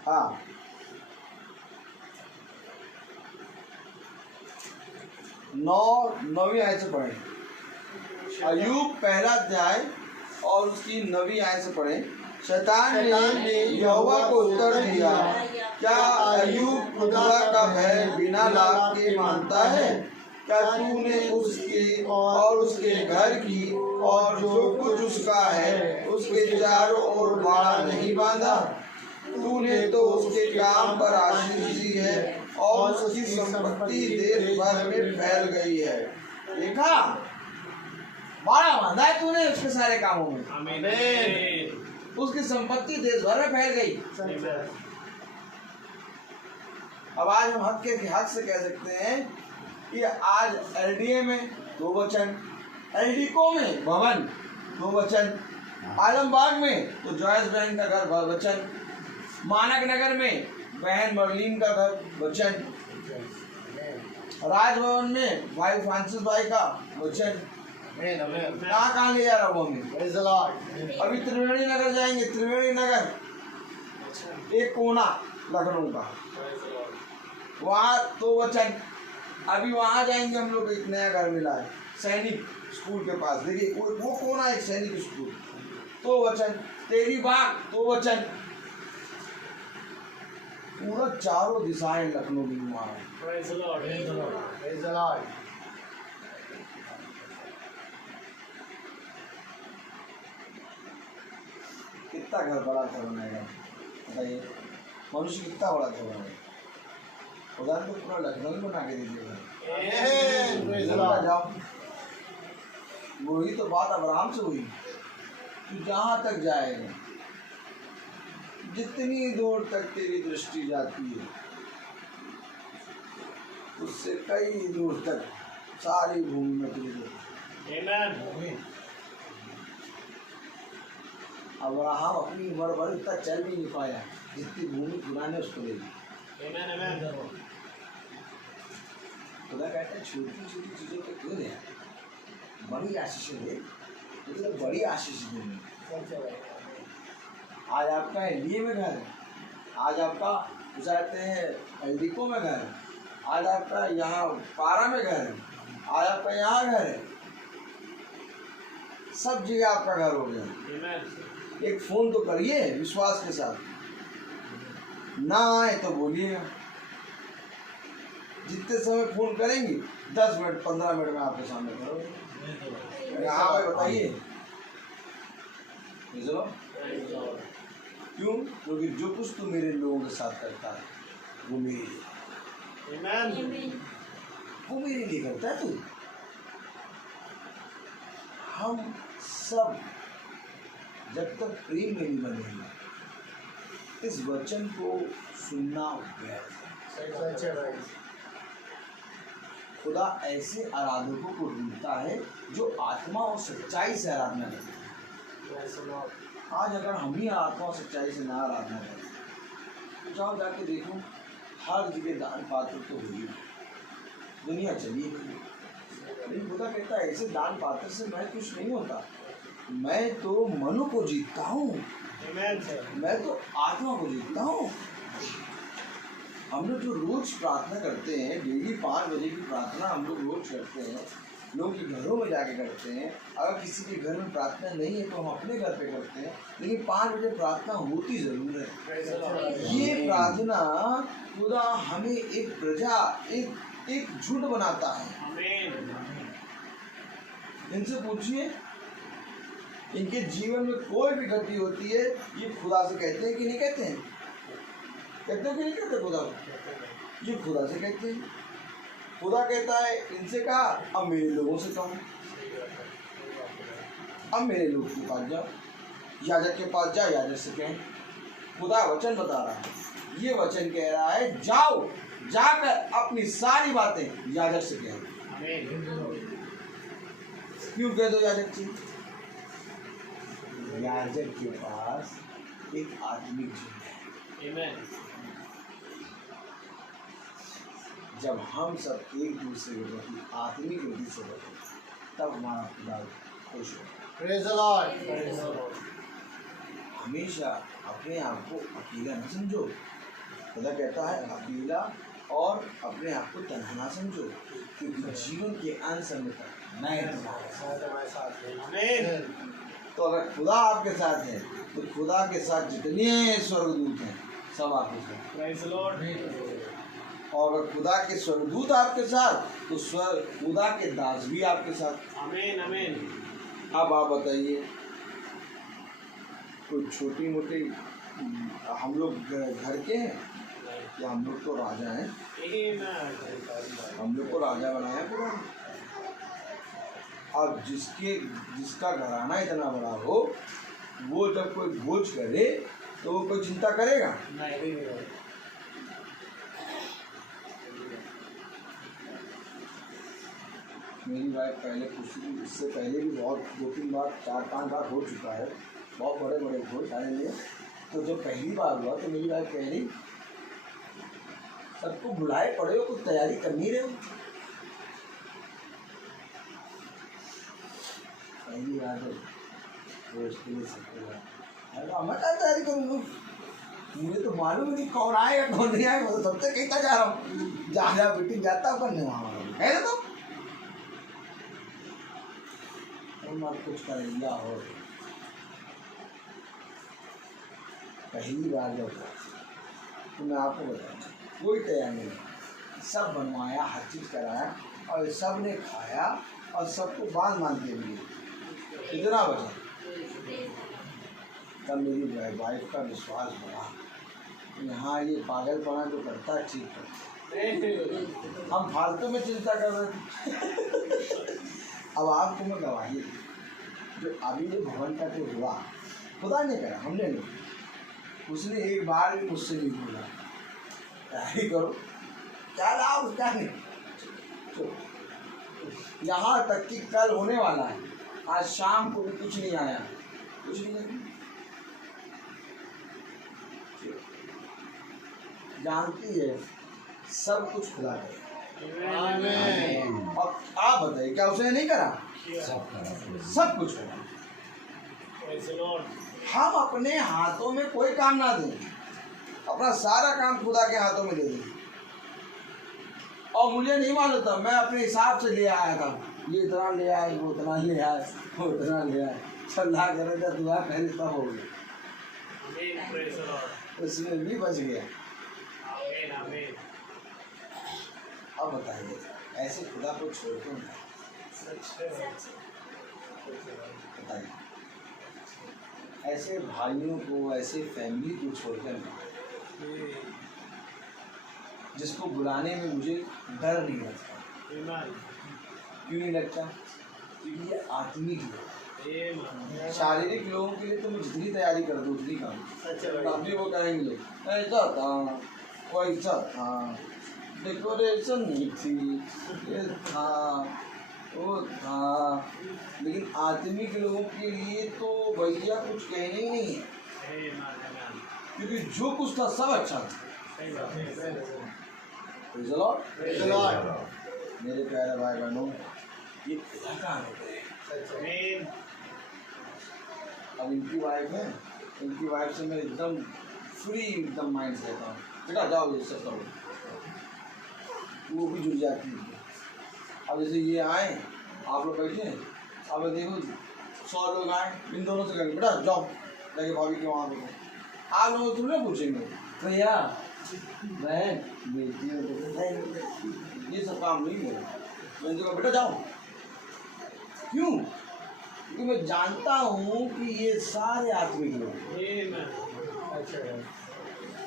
हाँ, नौवीं आयत से पढ़ें। अय्यूब पहला अध्याय और उसकी 9वीं आयत से पढ़ें। शैतान ने यहोवा को उत्तर दिया, क्या अय्यूब खुदा का भय बिना लाभ के मानता है? क्या तूने उसके और उसके घर की और जो कुछ उसका है उसके चारों ओर बाड़ा नहीं बांधा? तूने तो उसके काम पर आशीष दी है और उसकी संपत्ति देश भर में फैल गई है। देखा, बाड़ा बांधा है तूने उसके सारे कामों में। आमीन। उसकी संपत्ति देश भर में फैल गई। अब आज हम हक से कह सकते हैं कि आज एलडीए में 2 वचन, एलडीको में भवन 2 वचन, आलमबाग में तो जॉयस बहन का घर वचन, मानक नगर में बहन मर्लिन का घर वचन, राजभवन में भाई फ्रांसिस भाई का वचन। कहाँ ले जा रहा हूँ हमें? अभी त्रिवेणी नगर जाएंगे, त्रिवेणी नगर एक कोना लखनऊ का, वहाँ 2 वचन। अभी वहाँ जाएंगे हम लोग, एक नया घर मिला है सैनिक स्कूल के पास, देखिए वो कोना एक सैनिक स्कूल, 2 वचन। तेरी बाग 2 वचन। पूरा चारों दिशाएं लखनऊ में हुआ है। कितना घर बड़ा घर बनाएगा बताइए? मनुष्य कितना बड़ा घर बनाएगा? खुदा ने तो पूरा लखनऊ बना के दे दिया। जाओ, वही तो बात अब्राहम से हुई, तू जहाँ तक जाएगा, जितनी दूर तक तेरी दृष्टि जाती है उससे कई दूर तक सारी भूमि में तुझे। अब्राहम अपनी उम्र भर इतना चल भी नहीं पाया जितनी भूमि खुदा ने उसको दे दी। खुदा कहता है छोटी छोटी चीज़ों को क्यों दे, बड़ी आशीष दे, तो बड़ी आशीष देंगे। आज आपका एनडीए में घर है, आज आपका कहते हैं एलडीको में घर है, आज आपका यहाँ पारा में घर है, आज आपका यहाँ घर है, सब जगह आपका घर हो गया। एक फोन तो करिए विश्वास के साथ, ना आए तो बोलिएगा। जितने समय फोन करेंगे 10 मिनट 15 मिनट में आपके सामने करोगे। हाँ भाई बताइए, चलो क्यों? क्योंकि जो कुछ तू मेरे लोगों के साथ करता है वो मेरे लिए, वो मेरे लिए करता है तू। हम सब जब तक प्रेम में नहीं बनेंगे इस वचन को सुनना व्यर्थ है। खुदा ऐसे आराधकों को ढूंढता है जो आत्मा और सच्चाई से आराधना करते हैं। आज अगर हम ही आत्मा और सच्चाई से ना आराधना करें तो जाओ जाके देखो हर जगह दान पात्र तो होगी, दुनिया चली गई। लेकिन खुदा कहता है ऐसे दान पात्र से मैं कुछ नहीं होता, मैं तो मनु को जीतता हूँ, मैं तो आत्मा को जीतता हूँ। हम लोग जो रोज प्रार्थना करते हैं, डेली 5 बजे की प्रार्थना हम लोग रोज करते हैं, लोग के घरों में जाके करते हैं। अगर किसी के घर में प्रार्थना नहीं है तो हम अपने घर पे करते हैं, लेकिन 5 बजे प्रार्थना होती जरूर है। ये प्रार्थना खुदा हमें एक प्रजा, एक झुंड बनाता है। इनसे पूछिए इनके जीवन में कोई भी गति होती है ये खुदा से कहते हैं कि नहीं कहते हैं? कहते हैं कि नहीं कहते? खुदा ये खुदा से कहते हैं। खुदा कहता है इनसे कहा अब मेरे लोगों से कहो, अब मेरे लोग के पास जाओ, याजक के पास जाओ, याजक से कहें। खुदा वचन बता रहा है, ये वचन कह रहा है जाओ जाकर अपनी सारी बातें याजक से कहो। क्यों कह दो याजक जी? याजक के पास एक आत्मिक जीवन है। जब हम सब एक दूसरे के प्रति आत्मिक रीति से बढ़े तब हमारा खुदा खुश हो। हमेशा अपने आप को अकेला न समझो। खुदा कहता है अकेला और अपने आप को तन्हा ना समझो, क्योंकि जीवन के अंत समय तक मैं तुम्हारे साथ। तो अगर खुदा आपके साथ है तो खुदा के साथ जितने स्वर्गदूत हैं सब आपके साथ। और अगर खुदा के स्वर्गदूत आपके साथ तो खुदा के दास भी आपके साथ। आमीन आमीन। अब आप बताइए, कोई छोटी मोटी हम लोग घर के हैं या हम लोग तो राजा हैं? हम लोग को राजा बनाया पूरा। अब जिसका घराना इतना बड़ा हो वो जब कोई भोज करे तो वो कोई चिंता करेगा? नहीं। मेरी वाइफ पहले पूछती थी, इससे पहले भी बहुत 2-3 बार 4-5 बार हो चुका है, बहुत बड़े बड़े भोज आने लिए। तो जब पहली बार हुआ तो मेरी वाइफ कह रही सबको बुलाए पड़े हो, कुछ तैयारी कर नहीं रहे हो। पहली बार तो उसके लिए सबको मैं क्या तैयारी करूँगा, मुझे तो मालूम ही नहीं कौन आएगा कौन नहीं आएगा, तो सबसे कहता जा रहा हूँ जा मीटिंग जाता करने वहाँ है ना। तो मत कुछ करेंगे हो। पहली बार जब तो मैं आपको बताऊँ कोई तैयार नहीं, सब बनवाया, हर चीज़ कराया और सब ने खाया और सबको बांध के लिए कितना बचा। तब मेरी वाइफ का विश्वास बढ़ा, यहाँ ये पागलपना जो करता है ठीक करता, हम फालतू में चिंता कर रहे थे। अब आपको मैं गवाही दी, जो अभी जो भवन का जो हुआ खुदा ने करा, हमने नहीं। उसने एक बार भी मुझसे नहीं बोला तैयारी करो, क्या लाभ उसका नहीं। तो यहाँ तक कि कल होने वाला है, आज शाम को भी कुछ नहीं आया, कुछ नहीं। जानती है सब कुछ खुदा है। आमीन। अब आप बताइए क्या उसने नहीं करा? सब कुछ करा। Praise the Lord. हम अपने हाथों में कोई काम ना दें, अपना सारा काम खुदा के हाथों में दे दें। और मुझे नहीं मालूम था, मैं अपने हिसाब से ले आया था, ये इतना ले आए, वो इतना ले आए, वो इतना ले आए, सलाह करे था, दुआ करे तब हो गया, Amen. Praise the Lord. उसमें भी बच गया। Amen. Amen. अब बताइए ऐसे खुदा को छोड़ क्यों नहीं? बताइए ऐसे भाइयों को, ऐसे फैमिली को छोड़कर नहीं, जिसको बुलाने में मुझे डर नहीं लगता। Amen. क्यों नहीं लगता? क्योंकि ये आत्मिक है। Amen. शारीरिक लोगों के लिए तो मैं जितनी तैयारी कर दूँ उतनी काम, तब भी वो कहेंगे ऐसा था, वैसा था, डेकोरेशन नहीं थी, ये था, वो था। लेकिन आत्मिक लोगों के लिए तो भैया कुछ कहने ही नहीं है, Amen. Amen. क्योंकि जो कुछ था सब अच्छा था। सही बात है। Praise the Lord। Praise the Lord। मेरे प्यारे भाई बहनों, ये खुदा का अनुग्रह है। Amen. अब इनकी वाइफ है, इनकी वाइफ से मैं एकदम फ्री एकदम माइंड से रहता हूँ, बेटा जाओ ये सब करो, वो भी जुड़ जाती है। अब जैसे ये आए, आप लोग बैठे, अब देखो 100 लोग आए, इन दोनों से कहेंगे बेटा जाओ जाके भाभी के वहाँ बैठो, आप लोग तुम लोग पूछेंगे भैया बहन बेटी हो, ये सब काम नहीं है। मैंने तो कहा बेटा जाओ, क्यों? क्योंकि मैं जानता हूँ कि ये सारे आत्मिक लोग, Amen. अच्छा है।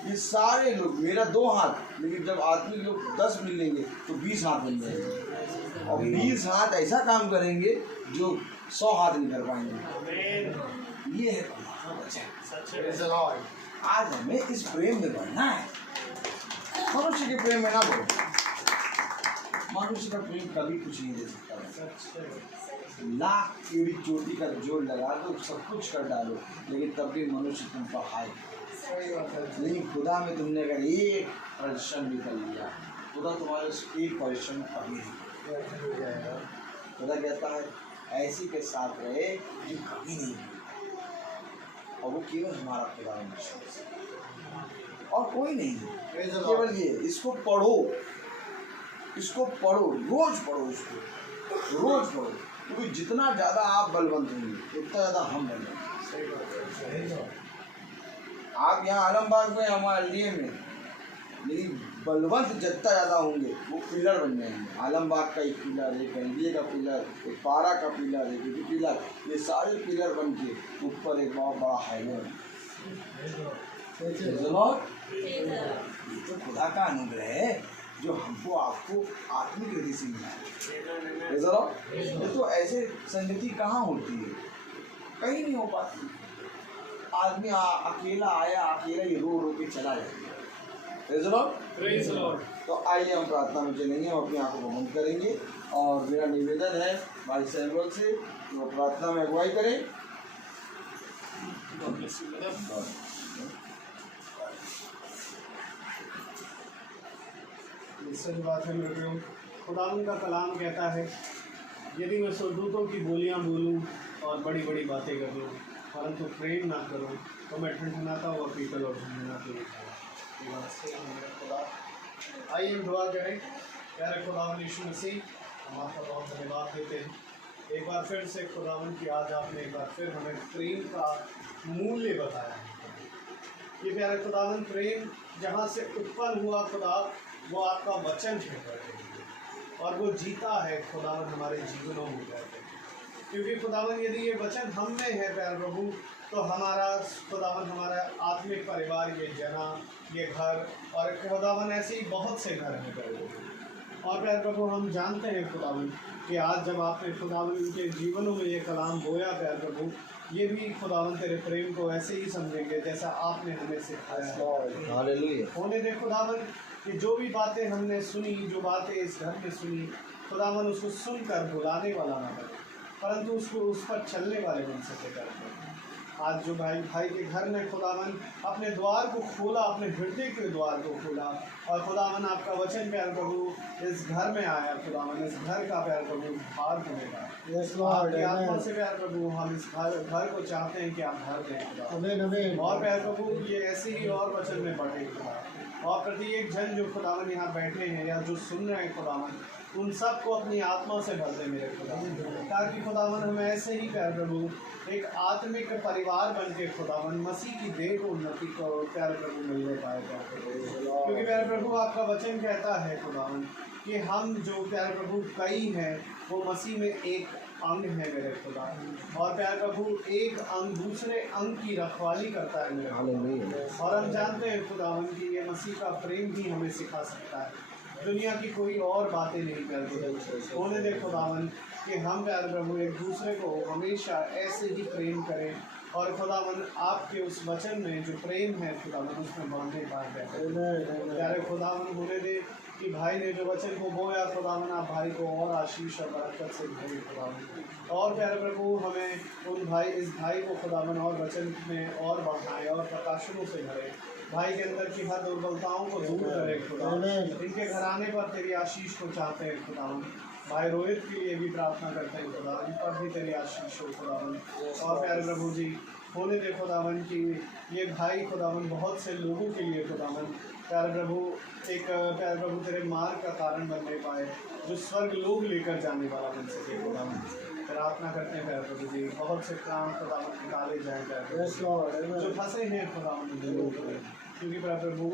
ये सारे लोग, मेरा 2 हाथ, लेकिन जब आत्मिक लोग 10 मिलेंगे तो 20 हाथ बन जाएंगे, और 20 हाथ ऐसा काम करेंगे जो 100 हाथ नहीं कर पाएंगे। Amen. ये है परमात्मा का वचन। सच Praise है। the Lord। आज हमें इस प्रेम में बढ़ना है, मनुष्य के प्रेम में ना बढ़ो। मनुष्य का प्रेम कभी कुछ नहीं दे सकता है। सच है। लाख कीड़ी चोटी का जोड़ लगा दो, सब कुछ कर डालो, लेकिन तब भी मनुष्य तुम पर हाय। सही बात है। लेकिन खुदा में तुमने अगर एक परिश्रम भी कर लिया, खुदा तुम्हारे उस एक परिश्रम कभी नहीं। खुदा कहता है ऐसी के साथ रहे जो कभी नहीं हुई। और वो केवल हमारा खुदा है और कोई नहीं है। Praise the केवल Lord। ये, इसको पढ़ो, इसको पढ़ो, रोज पढ़ो, इसको रोज पढ़ो, क्योंकि जितना ज़्यादा आप बलवंत होंगे उतना ज़्यादा हम बलवंत। सही बात है। आप यहाँ आलमबाग में, हमारे लिए में, लेकिन बलवंत जितना ज़्यादा होंगे वो पिलर बन जाएंगे। आलमबाग का एक पिलर, एक एनडीए का पिलर, एक पारा का पिलर, एक यूपी पिलर, ये सारे पिलर बन के ऊपर एक बहुत बड़ा हाईवे बन। ये तो खुदा का अनुग्रह है जो हमको आपको आत्मिक रीति से मिला है। ये तो ऐसे संगति कहाँ होती है, कहीं नहीं हो पाती। आदमी अकेला आया, अकेला ही रो रो के चला जाएगा। Praise the Lord. तो आइए हम प्रार्थना में चलेंगे, हम अपनी आंखों को बंद करेंगे और मेरा निवेदन है भाई सैमुअल से कि वो प्रार्थना में अगुवाई करें। God bless you, brother. ये सच बात है मेरे प्रियो। खुदावंद का कलाम कहता है यदि मैं स्वर्गदूतों की बोलियां बोलूं और बड़ी बड़ी बातें कर लूं परंतु प्रेम ना करूं तो मैं ठनठनाता हुआ पीतल और झुनझुनाती हुई ये बात सही है मेरे खुदा। आइए हम दुआ करें। प्यारे खुदावंद यीशु मसीह, हम आपका बहुत धन्यवाद देते हैं एक बार फिर से खुदावंद की आज आपने एक बार फिर हमें प्रेम का मूल्य बताया है। ये प्यारे खुदावंद प्रेम जहाँ से उत्पन्न हुआ खुदा, वो आपका वचन है और वो जीता है खुदावन हमारे जीवनों में रहते हैं। क्योंकि खुदावन यदि ये वचन हम में है प्यारे प्रभु, तो हमारा खुदावन हमारा आत्मिक परिवार, ये जना, ये घर और खुदावन ऐसे ही बहुत से घर हैं प्यारे प्रभु। और प्यारे प्रभु हम जानते हैं खुदावन कि आज जब आपने खुदावन इनके जीवनों में ये कलाम बोया प्यारे प्रभु, ये भी खुदावन तेरे प्रेम को ऐसे ही समझेंगे जैसा आपने हमें सिखाया है। हालेलुया। होने दे खुदावन कि जो भी बातें हमने सुनी, जो बातें इस घर में सुनी खुदावन, उसको सुनकर भुलाने वाला ना बने परंतु उसको उस पर चलने वाले बन सके। आज जो भाई के घर में खुदावन अपने द्वार को खोला, अपने हृदय के द्वार को खोला, और खुदावन आपका वचन प्यार प्रभु इस घर में आया। खुदावन इस घर का प्यार प्रभु भार बनेगा। आपकी आत्मा से प्यार प्रभु हम इस घर को चाहते हैं कि आप भर दें खुदा। और प्यार प्रभु ये ऐसे ही और वचन में बढ़े खुदा, और प्रत्येक जन जो खुदावन यहाँ बैठे हैं या जो सुन रहे हैं खुदावन, उन सबको अपनी आत्मा से भर दे मेरे खुदा, ताकि खुदावन हम ऐसे ही प्यार प्रभु एक आत्मिक परिवार बन के खुदावन मसीह की देह को उन्नति को प्यार प्रभु मिलने पाए प्यार प्रभु। क्योंकि प्यार प्रभु आपका वचन कहता है खुदावन कि हम जो प्यार प्रभु कई हैं वो मसीह में एक अंग है मेरे खुदा, और प्यार प्रभु एक अंग दूसरे अंग की रखवाली करता है मेरे खुदा। और हम जानते हैं खुदावन कि ये मसीह का प्रेम ही हमें सिखा सकता है, दुनिया की कोई और बातें नहीं करते। होने दे खुदावन कि हम प्यार प्रभु एक दूसरे को हमेशा ऐसे ही प्रेम करें, और खुदावन आपके उस वचन में जो प्रेम है खुदावन उसमें बढ़ने पाए प्यारे खुदावन। होने दे कि भाई ने जो वचन को बोया खुदावन आप भाई को और आशीष और बरकत से भरे खुदावन। और प्यारे प्रभु हमें इस भाई को खुदावन और वचन में और बढ़ाए और प्रकाशनों से भरे, भाई के अंदर की हर दुर्बलताओं को दूर करे खुदावन। इनके घराने पर तेरी आशीष को चाहते हैं खुदावन। भाई रोहित के लिए भी प्रार्थना करते हैं खुदा, इन पर भी तेरी आशीष हो खुदावन। और प्यारे प्रभु जी होने दे खुदावन कि ये भाई खुदावन बहुत से लोगों के लिए खुदावन प्यारे प्रभु एक प्यारे प्रभु तेरे मार्ग का कारण बनने पाए, जो स्वर्ग लोग लेकर जाने वाला बन सके खुदावन। प्रार्थना करते हैं प्यारे प्रभु जी बहुत से काम खुदावन निकाले जाएँ जो फंसे हैं खुदावन, क्योंकि प्यारे प्रभु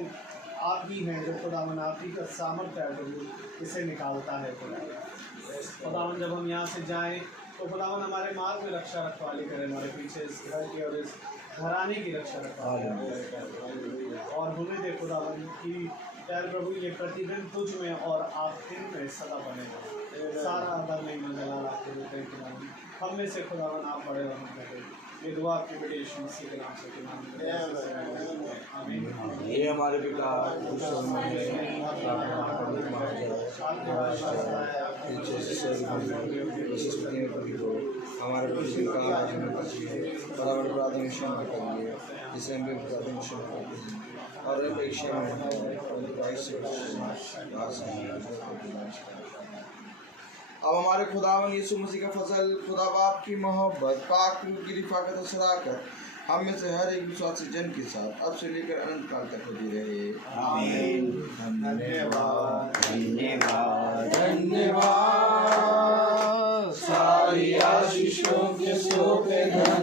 आप ही हैं जो खुदावन आप ही का सामर्थ्य है प्रभु इसे निकालता है खुदावन। जब हम यहाँ से जाएं तो खुदावन हमारे मार्ग में रक्षा रखवाली करें, हमारे पीछे इस घर की और इस घराने की रक्षा रखवाली करें। और होने दे खुदावन कि प्यारे प्रभु ये प्रतिदिन तुझ में और आप में सदा बने, सारा आदर नहीं मंगल आपके देते हैं खुदावन। हम में से खुदावन आप बड़े रहम करें, ये दुआ आपके बेटे यीशु मसीह के नाम से आमीन। ये हमारे पिता हमारे जिसे हम और अपेक्षा अब हमारे खुदावन यीशु मसीह का फजल, खुदा बाप की मोहब्बत, पाक रूह की रिफाकत और सदाकत हम में से हर एक विश्वासी जन के साथ अब से लेकर अनंत काल तक होती रहे। आमीन। धन्यवाद धन्यवाद धन्यवाद सारी आशीषों के सौंपे धन